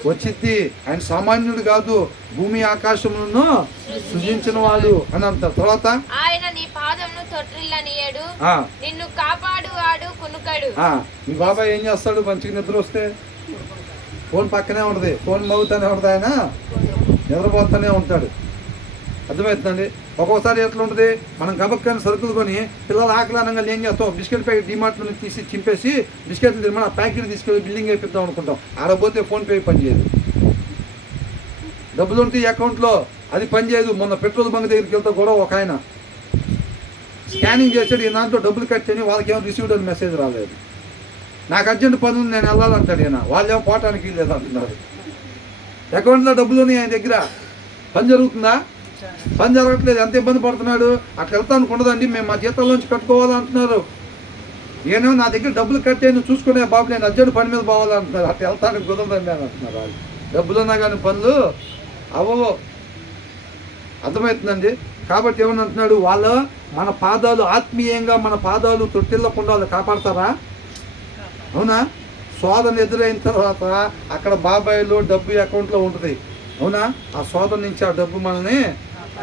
వచ్చిద్ది. ఆయన సామాన్యుడు కాదు, భూమి ఆకాశములను సృజించిన వాడు అని అంటారు. తర్వాత ఆయన నీ పాదమును తొట్టిల్లనియడు, నిన్ను కాపాడువాడు కునుకడు. మీ బాబాయ్ ఏం చేస్తాడు? మంచిగా నిద్ర వస్తే ఫోన్ పక్కనే ఉంటుంది, ఫోన్ మోగుతూనే ఉంటుంది, ఆయన నిద్రపోతూనే ఉంటాడు. అర్థమవుతుందండి? ఒక్కొక్కసారి ఎట్లా ఉంటుంది, మనం గబక్కని సరుకులు కొని పిల్లలు ఆకలానంగా ఏం చేస్తాం, బిస్కెట్ ప్యాకెట్ డిమార్ట్లో నుంచి తీసి చింపేసి బిస్కెట్లు తిని ఆ ప్యాకెట్ తీసుకెళ్ళి బిల్డింగ్ అయిపోతాం అనుకుంటాం. ఆడపోతే ఫోన్పే పనిచేయదు, డబ్బులు ఉంటాయి అకౌంట్లో, అది పనిచేయదు. మొన్న పెట్రోల్ బంక్ దగ్గరికి వెళ్తే కూడా ఒక ఆయన స్కానింగ్ చేసాడు, ఈ దాంట్లో డబ్బులు కట్టని, వాళ్ళకి ఏమో రిసీవ్డ్ అని మెసేజ్ రాలేదు. నాకు అర్జెంట్ పని ఉంది, నేను వెళ్ళాలంటాడు ఈయన, వాళ్ళు ఏమో పోవటానికి లేదు అంటున్నారు. అకౌంట్లో డబ్బులు ఉన్నాయి ఆయన దగ్గర, పని జరుగుతుందా? పని జరగట్లేదు. ఎంత ఇబ్బంది పడుతున్నాడు. అట్లా వెళ్తాను ఉండదండి, మేము మా జీతంలోంచి కట్టుకోవాలంటున్నారు. ఏమో నా దగ్గర డబ్బులు కట్టే నువ్వు చూసుకునే బాబు, నేను అర్జెంట్ పని మీద పోవాలంటున్నారు. అట్లా వెళ్తానికి కుదరదండి అని అంటున్నారు. వాళ్ళు డబ్బులున్నా కానీ పనులు అవో. అర్థమవుతుందండి? కాబట్టి ఏమని అంటున్నాడు, వాళ్ళు మన పాదాలు ఆత్మీయంగా మన పాదాలు తొట్టిల్లకుండా వాళ్ళు కాపాడతారా? అవునా? శోధన ఎదురైన తర్వాత అక్కడ బాబాయ్లో డబ్బు అకౌంట్లో ఉంటుంది, అవునా? ఆ శోధన నుంచి ఆ డబ్బు మనల్ని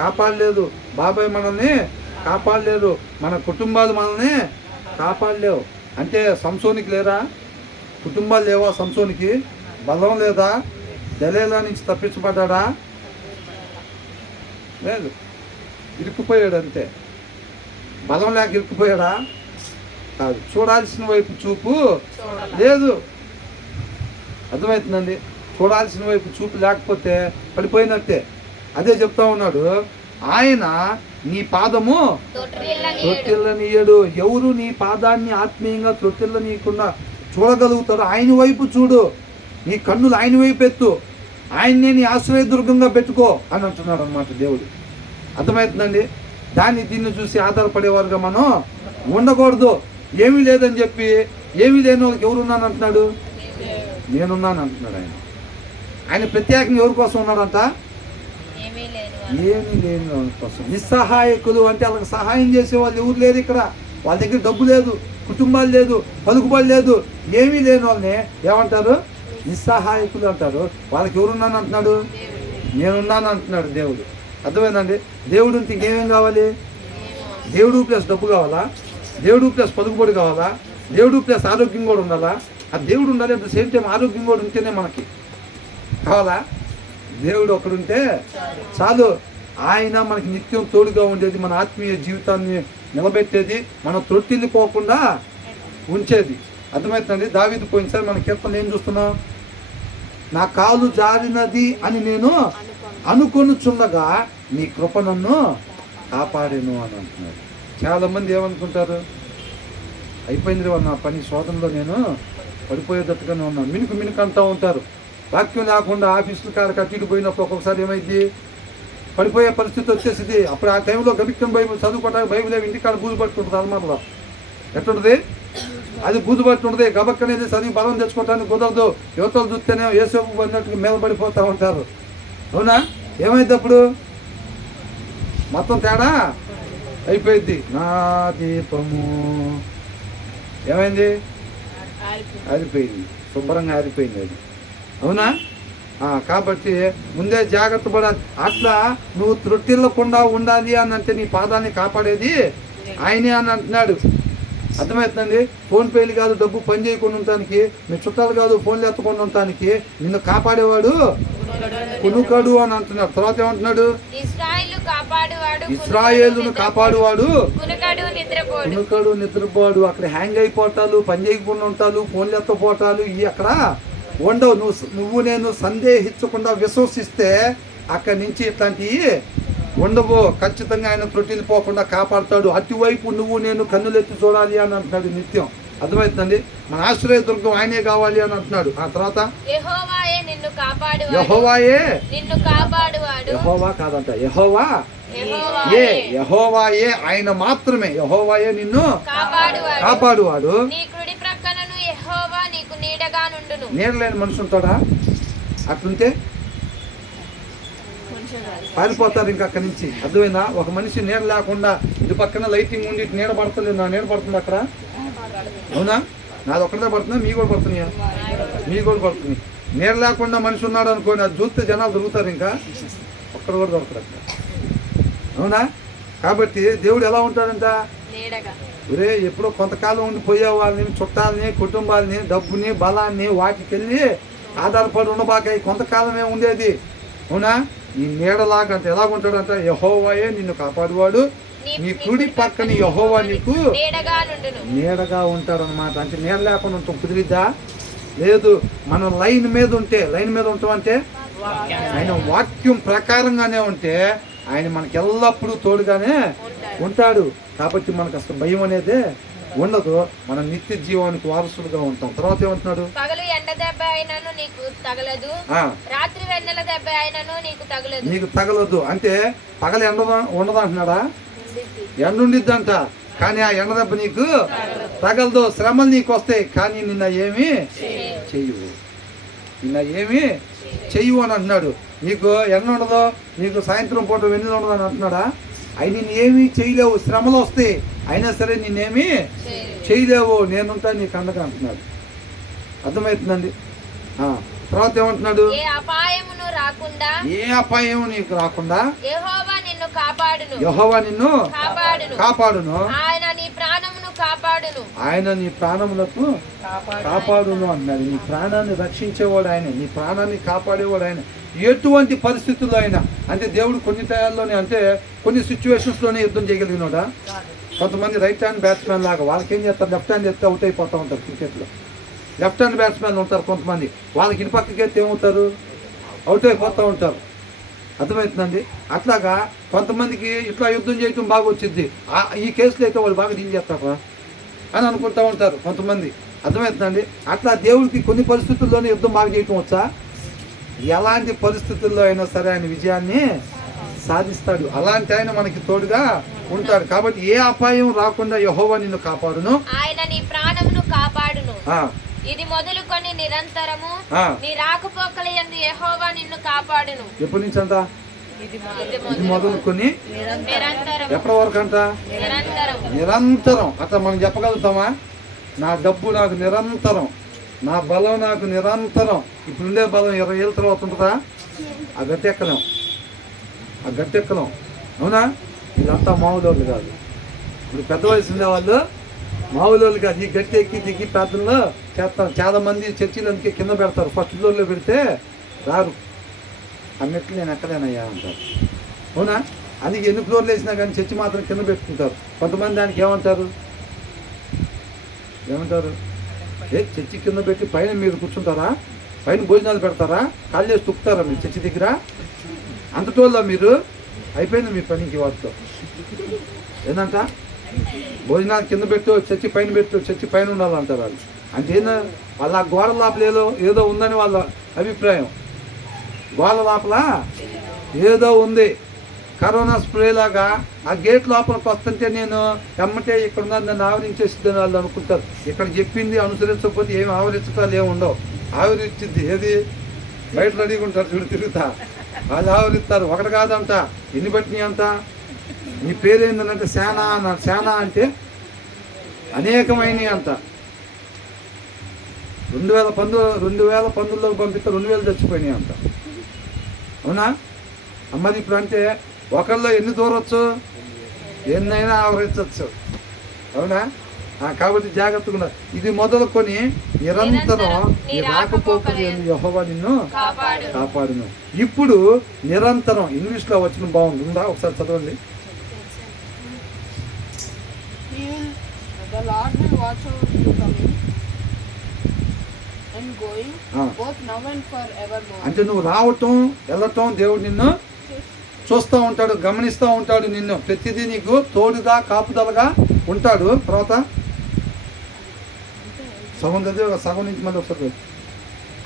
కాపాడలేదు, బాబాయ్ మనల్ని కాపాడలేదు, మన కుటుంబాలు మనల్ని కాపాడలేవు. అంటే సంసోనికి లేరా కుటుంబాలు? లేవా సంసోనికి? బలం లేదా? దళేలా నుంచి తప్పించబడ్డా? లేదు, ఇరుక్కుపోయాడు అంతే. బలం లేక ఇరుక్కుపోయాడా? కాదు. చూడాల్సిన వైపు చూపు లేదు. అర్థమవుతుందండి? చూడాల్సిన వైపు చూపు లేకపోతే పడిపోయినట్టే. అదే చెప్తా ఉన్నాడు, ఆయన నీ పాదము త్రొట్టిల్లనీయడు. ఎవరు నీ పాదాన్ని ఆత్మీయంగా త్రొట్టిల్లనీయకుండా చూడగలుగుతారు? ఆయన వైపు చూడు, నీ కన్నులు ఆయన వైపు ఎత్తు. ఆయన్నే నీ ఆశ్రయదుర్గంగా పెట్టుకో అని అంటున్నాడు అనమాట దేవుడు. అర్థమవుతుందండి? దీన్ని చూసి ఆధారపడేవారుగా మనం ఉండకూడదు. ఏమీ లేదని చెప్పి ఏమీ లేని వాళ్ళకి ఎవరున్నాను అంటున్నాడు? నేనున్నాను అంటున్నాడు ఆయన. ఆయన ప్రత్యేకంగా ఎవరి కోసం ఉన్నాడంట? ఏమీ లేని వాళ్ళ కోసం. నిస్సహాయకులు అంటే వాళ్ళకి సహాయం చేసే వాళ్ళు ఎవరు లేరు ఇక్కడ. వాళ్ళ దగ్గర డబ్బు లేదు, కుటుంబాలు లేదు, పలుకుబడి లేదు, ఏమీ లేని వాళ్ళని ఏమంటారు? నిస్సహాయకులు అంటారు. వాళ్ళకి ఎవరున్నాను అంటున్నాడు? నేనున్నాను అంటున్నాడు దేవుడు. అర్థమైందండి? దేవుడు ఉంటే ఇంకేమేం కావాలి? దేవుడు ప్లస్ డబ్బు కావాలా? దేవుడు ప్లస్ పలుకుబడి కావాలా? దేవుడు ప్లస్ ఆరోగ్యం కూడా ఉండాలా? ఆ దేవుడు ఉండాలి. అట్ ద సేమ్ టైం ఆరోగ్యం కూడా ఉంటేనే మనకి కావాలా? దేవుడు ఒకడుంటే చాలు. ఆయన మనకి నిత్యం తోడుగా ఉండేది, మన ఆత్మీయ జీవితాన్ని నిలబెట్టేది, మనం త్రొట్టిల్లిపోకుండా ఉంచేది. అర్థమవుతుందండి? దావీదు పోయినసారి మన కీర్తన ఏం చూస్తున్నాం? నా కాలు జారినది అని నేను అనుకొనుచుండగా నీ కృప నన్ను కాపాడేను అని అంటున్నాడు. చాలామంది ఏమనుకుంటారు? అయిపోయింది నా పని, శోధనలో నేను పడిపోయేటట్టుగానే ఉన్నాను, మినుకు అంటూ ఉంటారు. వాక్యం లేకుండా ఆఫీసులు కాడ అటు పోయినప్పుడు ఒక్కొక్కసారి ఏమైంది? పడిపోయే పరిస్థితి వచ్చేసింది. అప్పుడు ఆ టైంలో గబిక్కం బైబుల్ చదువుకోవడానికి బైబుల్ ఏమి ఇంటికాడ బూజు పట్టుకుంటుంది. అలమారలో ఎట్లుంటుంది? అది బూజు పట్టుకుంటుంది. గబక్కనేది చదివి బలం తెచ్చుకోవడానికి కుదరదు. యువతలు చూస్తేనే ఏసేపు పడినట్టుగా మీద పడిపోతూ ఉంటారు. అవునా? ఏమైంది అప్పుడు? మొత్తం తేడా అయిపోయింది. నా దీపము ఏమైంది? ఆరిపోయింది, శుభ్రంగా ఆరిపోయింది అది. అవునా? కాబట్టి ముందే జాగ్రత్త పడాలి. అట్లా నువ్వు త్రొట్టిల్లకుండా ఉండాలి అని అంటే నీ పాదాన్ని కాపాడేది ఆయనే అని అంటున్నాడు. అర్థమవుతుందండి? ఫోన్ పేలు కాదు డబ్బు పని చేయకుండా ఉండటానికి, మీ చుట్టాలు కాదు ఫోన్లు ఎత్తకుండా ఉండటానికి నిన్ను కాపాడేవాడు కునుకడు అని అంటున్నాడు. తర్వాత ఏమంటున్నాడు? ఇశ్రాయేలును కాపాడువాడు కునుకడు నిద్రపోడు. అక్కడ హ్యాంగ్ అయిపోతాలు, పని చేయకుండా ఉంటాలు, ఫోన్లు ఎత్తపోతాలు ఇవి అక్కడ ఉండవు. నువ్వు నేను సందేహించకుండా విశ్వసిస్తే అక్కడి నుంచి ఇట్లాంటివి ఉండవు. ఖచ్చితంగా ఆయన త్రొట్టిల్లిపోకుండా కాపాడుతాడు. అటువైపు నువ్వు నేను కన్నులెత్తి చూడాలి అని అంటున్నాడు నిత్యం. అర్థమవుతుందండి? మన ఆశ్రయ దుర్గం ఆయనే కావాలి అని అంటున్నాడు. ఆ తర్వాత యెహోవాయే యెహోవా కాదంట, యెహోవాయే ఆయన మాత్రమే. యెహోవాయే నిన్ను కాపాడువాడు. నీడలేని మనిషి ఉంటాడా? అట్లుంటే పారిపోతారు ఇంకా అక్కడి నుంచి. అర్థమైనా? ఒక మనిషి నీడ లేకుండా ఇటు పక్కన లైటింగ్ ఉండి ఇటు నీడ పడతలేదు, నా నీడ పడుతుంది అక్కడ. అవునా? నాది ఒక్కడే పడుతుందా? మీ కూడా పడుతున్నాయా? మీ కూడా పడుతుంది. నీడ లేకుండా మనిషి ఉన్నాడు అనుకోండి, అది చూస్తే జనాలు దొరుకుతారు, ఇంకా ఒక్కడు కూడా దొరుకుతారు అక్కడ. అవునా? కాబట్టి దేవుడు ఎలా ఉంటాడంట? ఒరే ఎప్పుడో కొంతకాలం ఉండి పోయే వాళ్ళని, చుట్టాలని, కుటుంబాలని, డబ్బుని, బలాన్ని వాటికి వెళ్ళి ఆధారపడి ఉండబాకాయి. కొంతకాలమే ఉండేది. అవునా? ఈ నీడలాగా అంటే ఎలాగుంటాడంట? యెహోవాయే నిన్ను కాపాడువాడు, నీ కుడి పక్కన యెహోవా నీకు నీడగా ఉంటాడనమాట. అంటే నీడ లేకుండా ఉంటాం కుదిరిద్దా? లేదు. మనం లైన్ మీద ఉంటే, లైన్ మీద ఉంటాం అంటే ఆయన వాక్యం ప్రకారంగానే ఉంటే ఆయన మనకి ఎల్లప్పుడూ తోడుగానే ఉంటాడు. కాబట్టి మనకు అసలు భయం అనేది ఉండదు. మనం నిత్య జీవానికి వారసులుగా ఉంటాం. తర్వాత ఏమంటున్నాడు? పగలు ఎండ దెబ్బ అయినను నీకు తగలదు, రాత్రి వెన్నెల దెబ్బ అయినను నీకు తగలదు. అంటే పగలు ఎండ ఉండదు అంటున్నాడా? ఎండ ఉండిద్దంట, కానీ ఆ ఎండ దెబ్బ నీకు తగలదు. శ్రమలు నీకు వస్తాయి, కానీ నిన్న ఏమి చెయ్యవు, అని అంటున్నాడు. నీకు ఎండ ఉండదు, నీకు సాయంత్రం పూట వెన్నెల ఉండదు అని అంటున్నాడా? అవి నిన్ను ఏమీ చేయలేవు. శ్రమలు వస్తాయి, అయినా సరే నిన్నేమీ చేయలేవు, నేనుంటా నీకు అండగా అంటున్నాడు. అర్థమవుతుందండి? తర్వాత ఏమంటున్నాడు? ఏ అపాయము నీకు రాకుండా యెహోవా నిన్ను కాపాడును. ఆయన నీ ప్రాణములకు కాపాడును అంటున్నాడు. నీ ప్రాణాన్ని రక్షించేవాడు ఆయన, నీ ప్రాణాన్ని కాపాడేవాడు ఆయన. ఎటువంటి పరిస్థితుల్లో అయినా. అంటే దేవుడు కొన్ని టయాల్లోనే, అంటే కొన్ని సిచ్యువేషన్స్లోనే యుద్ధం చేయగలిగినోడా? కొంతమంది రైట్ హ్యాండ్ బ్యాట్స్మెన్ లాగా, వాళ్ళకి ఏం చేస్తారు? లెఫ్ట్ హ్యాండ్ ఎత్తే అవుట్ అయిపోతూ ఉంటారు. క్రికెట్లో లెఫ్ట్ హ్యాండ్ బ్యాట్స్మెన్ ఉంటారు కొంతమంది, వాళ్ళకి ఇటు పక్కకి ఎత్తే ఏమవుతారు? అవుట్ అయిపోతూ ఉంటారు. అర్థమవుతుందండి? అట్లాగా కొంతమందికి ఇట్లా యుద్ధం చేయటం బాగా వచ్చింది, ఈ కేసులో అయితే వాళ్ళు బాగా డీల్ చేస్తారా అని అనుకుంటూ ఉంటారు కొంతమంది. అర్థమవుతుందండి? అట్లా దేవుడికి కొన్ని పరిస్థితుల్లోనే యుద్ధం బాగా చేయటం వచ్చా? ఎలాంటి పరిస్థితుల్లో అయినా సరే ఆయన విజయాన్ని సాధిస్తాడు. అలాంటి ఆయన మనకి తోడుగా ఉంటాడు. కాబట్టి ఏ అపాయం రాకుండా యెహోవా నిన్ను కాపాడును, ఆయన నీ ప్రాణమును కాపాడును. ఆ, ఇది మొదలుకొని నిరంతరము ఆ. నీ రాకపోకల యందు యెహోవా నిన్ను కాపాడును. ఎప్పటి నుంచి అంట? ఇది ఇది మొదలుకొని నిరంతరం ఎప్పటి వరకు అంట? నిరంతరం. నిరంతరం. అట్లా మనం చెప్పగలుగుతామా? నా డబ్బు నాకు నిరంతరం, నా బలం నాకు నిరంతరం. ఇప్పుడుండే బలం 20 ఏళ్ళ తర్వాత ఉంటుందా? ఆ గట్టి ఎక్కలేం, ఆ గట్టి ఎక్కలేం. అవునా? వీళ్ళంతా మామూలు కాదు. ఇప్పుడు పెద్ద వయసు ఉండే వాళ్ళు మామూలు కాదు. ఈ గట్టి ఎక్కి దిగి ప్రార్థనలో చేస్తారు. చాలా మంది చర్చిలకి కింద పెడతారు. ఫస్ట్ ఫ్లోర్లో పెడితే రారు. అన్నట్లు నేను ఎక్కలేనయ్యా అంటారు. అవునా? అందుకే ఎన్ని ఫ్లోర్లు వేసినా కానీ చర్చి మాత్రం కింద పెట్టుకుంటారు. కొంతమంది దానికి ఏమంటారు? చర్చి కింద పెట్టి పైన మీరు కూర్చుంటారా? పైన భోజనాలు పెడతారా? కాళ్ళు చేసి తుక్కుతారా మీరు చర్చి దగ్గర? అంతటోళ్ళ మీరు అయిపోయింది మీ పనికి వాటితో. ఏంటంట? భోజనాలు కింద పెట్టు, చర్చి పైన పెట్టు, చర్చి పైన ఉండాలంటారు వాళ్ళు. అంటే వాళ్ళ గోడ లోపల ఏదో ఉందని వాళ్ళ అభిప్రాయం. గోడ లోపల ఏదో ఉంది. కరోనా స్ప్రే లాగా ఆ గేట్ లోపలికి వస్తుంటే నేను ఎమ్మటే ఇక్కడ ఉన్నది నన్ను ఆవరించేస్తుందని వాళ్ళు అనుకుంటారు. ఇక్కడ చెప్పింది అనుసరించకపోతే ఏమి ఆవరించటాలు ఏమి ఉండవు. ఆవరించింది ఏది? బయట రెడీగా ఉంటారు చూడు తిరుగుతా, వాళ్ళు ఆవరిస్తారు. ఒకటి కాదంట, ఎన్ని బట్టినాయి అంట. నీ పేరేందంటే సేనా అన్నారు. సేనా అంటే అనేకమైనవి అంట. 2019లో పంపిస్తే 2000 చచ్చిపోయినాయి అంట. అవునా? మరి ఇప్పుడు అంటే ఒకళ్ళు ఎన్ని దూరవచ్చు? ఎన్నైనా ఆవరించవచ్చు. అవునా? కాబట్టి జాగ్రత్తగా ఉన్నారు. ఇది మొదలుకొని నిరంతరం నీ రాకపోకలు యెహోవా నిన్ను కాపాడును. ఇప్పుడు నిరంతరం ఇంగ్లీష్లో వచ్చిన బాగుంటుందా? ఒకసారి చదవండి. The Lord will watch over you coming and going, both now and forevermore. అంటే నువ్వు రావటం వెళ్ళటం దేవుడు నిన్ను చూస్తూ ఉంటాడు, గమనిస్తూ ఉంటాడు. నిన్ను ప్రతిదీ నీకు తోడుగా కాపుదలగా ఉంటాడు. తర్వాత సగం చదివి సగం నుంచి మళ్ళీ ఒకసారి.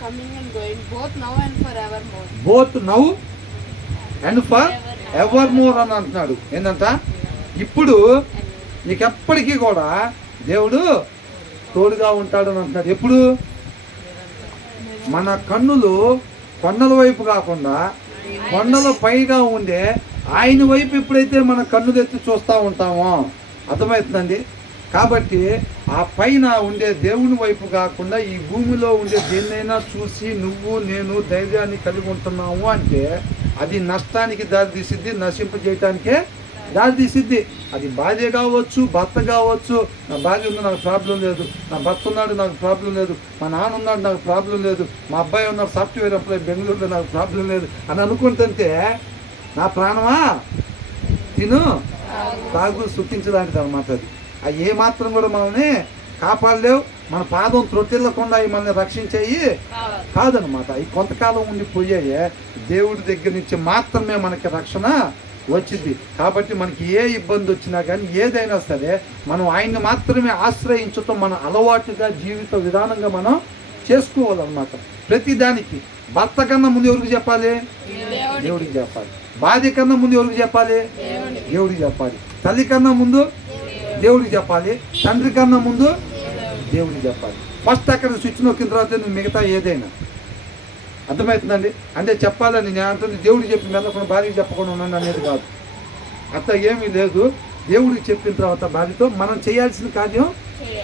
Coming and going, both now and forevermore. Both now and for ever more అని అంటున్నాడు. ఏంటంట? ఇప్పుడు నీకెప్పటికీ కూడా దేవుడు తోడుగా ఉంటాడు అని అంటున్నాడు. ఎప్పుడు? మన కన్నులు కొండల వైపు కాకుండా కొండల పైగా ఉండే ఆయన వైపు ఎప్పుడైతే మన కన్నులు ఎత్తి చూస్తూ ఉంటామో, అర్థమవుతుందండి. కాబట్టి ఆ పైన ఉండే దేవుని వైపు కాకుండా ఈ భూమిలో ఉండే దేన్నైనా చూసి నువ్వు నేను ధైర్యాన్ని కలిగి ఉంటున్నాము అంటే అది నష్టానికి దారితీసిద్ది, నశింపజేయటానికే దారితీసిద్ది. అది భార్య కావచ్చు, భర్త కావచ్చు. నా భార్య ఉంది, నాకు ప్రాబ్లం లేదు. నా భర్త ఉన్నాడు, నాకు ప్రాబ్లం లేదు. మా నాన్న ఉన్నాడు, నాకు ప్రాబ్లం లేదు. మా అబ్బాయి ఉన్నాడు సాఫ్ట్వేర్ ఎంప్లాయ్ బెంగళూరులో, నాకు ప్రాబ్లం లేదు అని అనుకుంటుంటే నా ప్రాణమా తిను తాగు సుఖించడానికి అనమాట. అది ఏ మాత్రం కూడా మనల్ని కాపాడలేవు. మన పాదం త్రొట్టిల్లకుండా అవి మనల్ని రక్షించేయి కాదనమాట. ఈ కొంతకాలం ఉండిపోయాయి. దేవుడి దగ్గర నుంచి మాత్రమే మనకి రక్షణ వచ్చింది. కాబట్టి మనకి ఏ ఇబ్బంది వచ్చినా కానీ ఏదైనా సరే మనం ఆయన్ని మాత్రమే ఆశ్రయించటం మన అలవాటుగా జీవిత విధానంగా మనం చేసుకోవాలన్నమాట. ప్రతిదానికి భర్త కన్నా ముందు ఎవరికి చెప్పాలి? దేవుడికి చెప్పాలి. భార్య కన్నా ముందు ఎవరికి చెప్పాలి? దేవుడికి చెప్పాలి. తల్లి కన్నా ముందు దేవుడికి చెప్పాలి. తండ్రి కన్నా ముందు దేవుడికి చెప్పాలి. ఫస్ట్ అక్కడ స్విచ్ నొక్కిన తర్వాత నువ్వు మిగతా ఏదైనా. అర్థమవుతుందండి? అంటే చెప్పాలని నేను అంటుంది దేవుడికి చెప్పి మెల్లకుండా భార్యకి చెప్పకుండా ఉన్నాను అనేది కాదు. అట్లా ఏమీ లేదు. దేవుడికి చెప్పిన తర్వాత భార్యతో మనం చేయాల్సిన కార్యం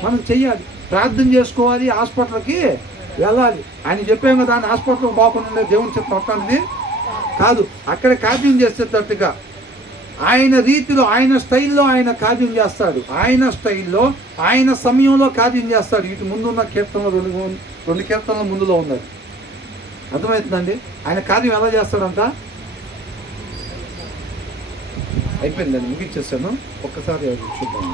మనం చెయ్యాలి. ప్రార్థన చేసుకోవాలి, హాస్పిటల్కి వెళ్ళాలి. ఆయన చెప్పాం కదా, ఆయన హాస్పిటల్కి బాగుండే దేవుని చెప్పి మొత్తానికి కాదు. అక్కడ కార్యం చేసేటట్టుగా ఆయన రీతిలో, ఆయన స్టైల్లో ఆయన కార్యం చేస్తాడు. ఆయన స్టైల్లో, ఆయన సమయంలో కార్యం చేస్తాడు. ఇటు ముందున్న కీర్తనలో 2 కీర్తనల ముందులో ఉన్నది. అర్థమవుతుందండి? ఆయన కార్యం ఎలా చేస్తాడంట? అయిపోయిందండి, ముగించేస్తాను. ఒక్కసారి చూద్దాం.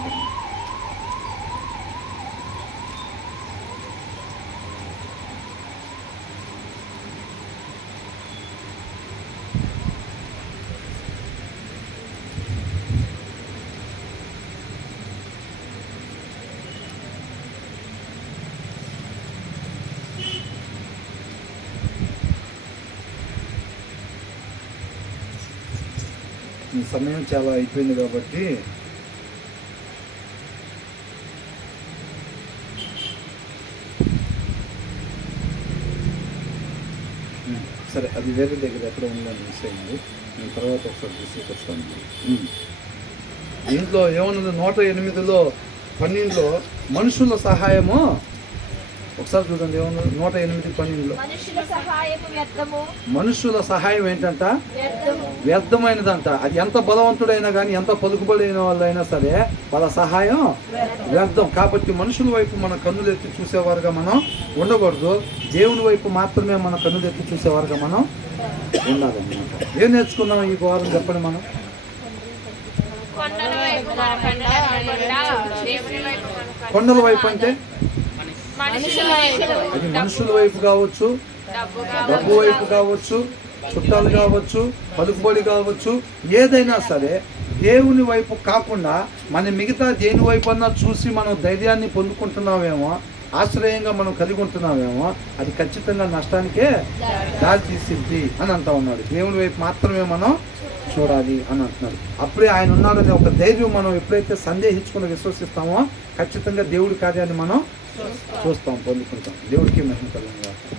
ఈ సమయం చాలా అయిపోయింది కాబట్టి సరే, అది వేరే దగ్గర ఎక్కడ ఉందని మిస్ అయింది. నేను తర్వాత ఒకసారి తీసుకొస్తాను. దీంట్లో ఏమన్నది 108లో 12లో మనుషుల సహాయము, ఒకసారి చూడండి ఏమన్నది 108:12లో మనుషుల సహాయము వ్యర్థము, మనుషుల సహాయం ఏంటంట? వ్యర్థము. వ్యర్థమైనదంట. అది ఎంత బలవంతుడైనా కానీ, ఎంత పలుకుబడిన వాళ్ళైనా సరే వాళ్ళ సహాయం వ్యర్థం. కాబట్టి మనుషుల వైపు మన కన్నులు ఎత్తి చూసేవారుగా మనం ఉండకూడదు. దేవుని వైపు మాత్రమే మన కన్నులు ఎత్తి చూసేవారుగా మనం ఉండాలన్నమాట. ఏం నేర్చుకున్నాం ఈ వారం చెప్పండి మనం? కొండల వైపు మన కన్ను ఎత్తకుండా దేవుని వైపు మన కన్ను కొండల వైపు అంటే మనుషుల వైపు, అది మనుషుల వైపు కావచ్చు, డబ్బు వైపు కావచ్చు, చుట్టాలు కావచ్చు, పలుకుబడి కావచ్చు, ఏదైనా సరే దేవుని వైపు కాకుండా మన మిగతా దేని వైపు అన్నా చూసి మనం ధైర్యాన్ని పొందుకుంటున్నామేమో, ఆశ్రయంగా మనం కలిగి ఉంటున్నామేమో, అది ఖచ్చితంగా నష్టానికే దారి తీసిద్ది అని అంటా ఉన్నాడు. దేవుని వైపు మాత్రమే మనం చూడాలి అని అంటున్నాడు. అప్పుడే ఆయన ఉన్నాడనే ఒక ధైర్యం మనం ఎప్పుడైతే సందేహించుకుని విశ్వసిస్తామో ఖచ్చితంగా దేవుడి కార్యాన్ని మనం చూస్తాం, పొందుకుంటాం. దేవుడికి మహిమ కలుగును గాక.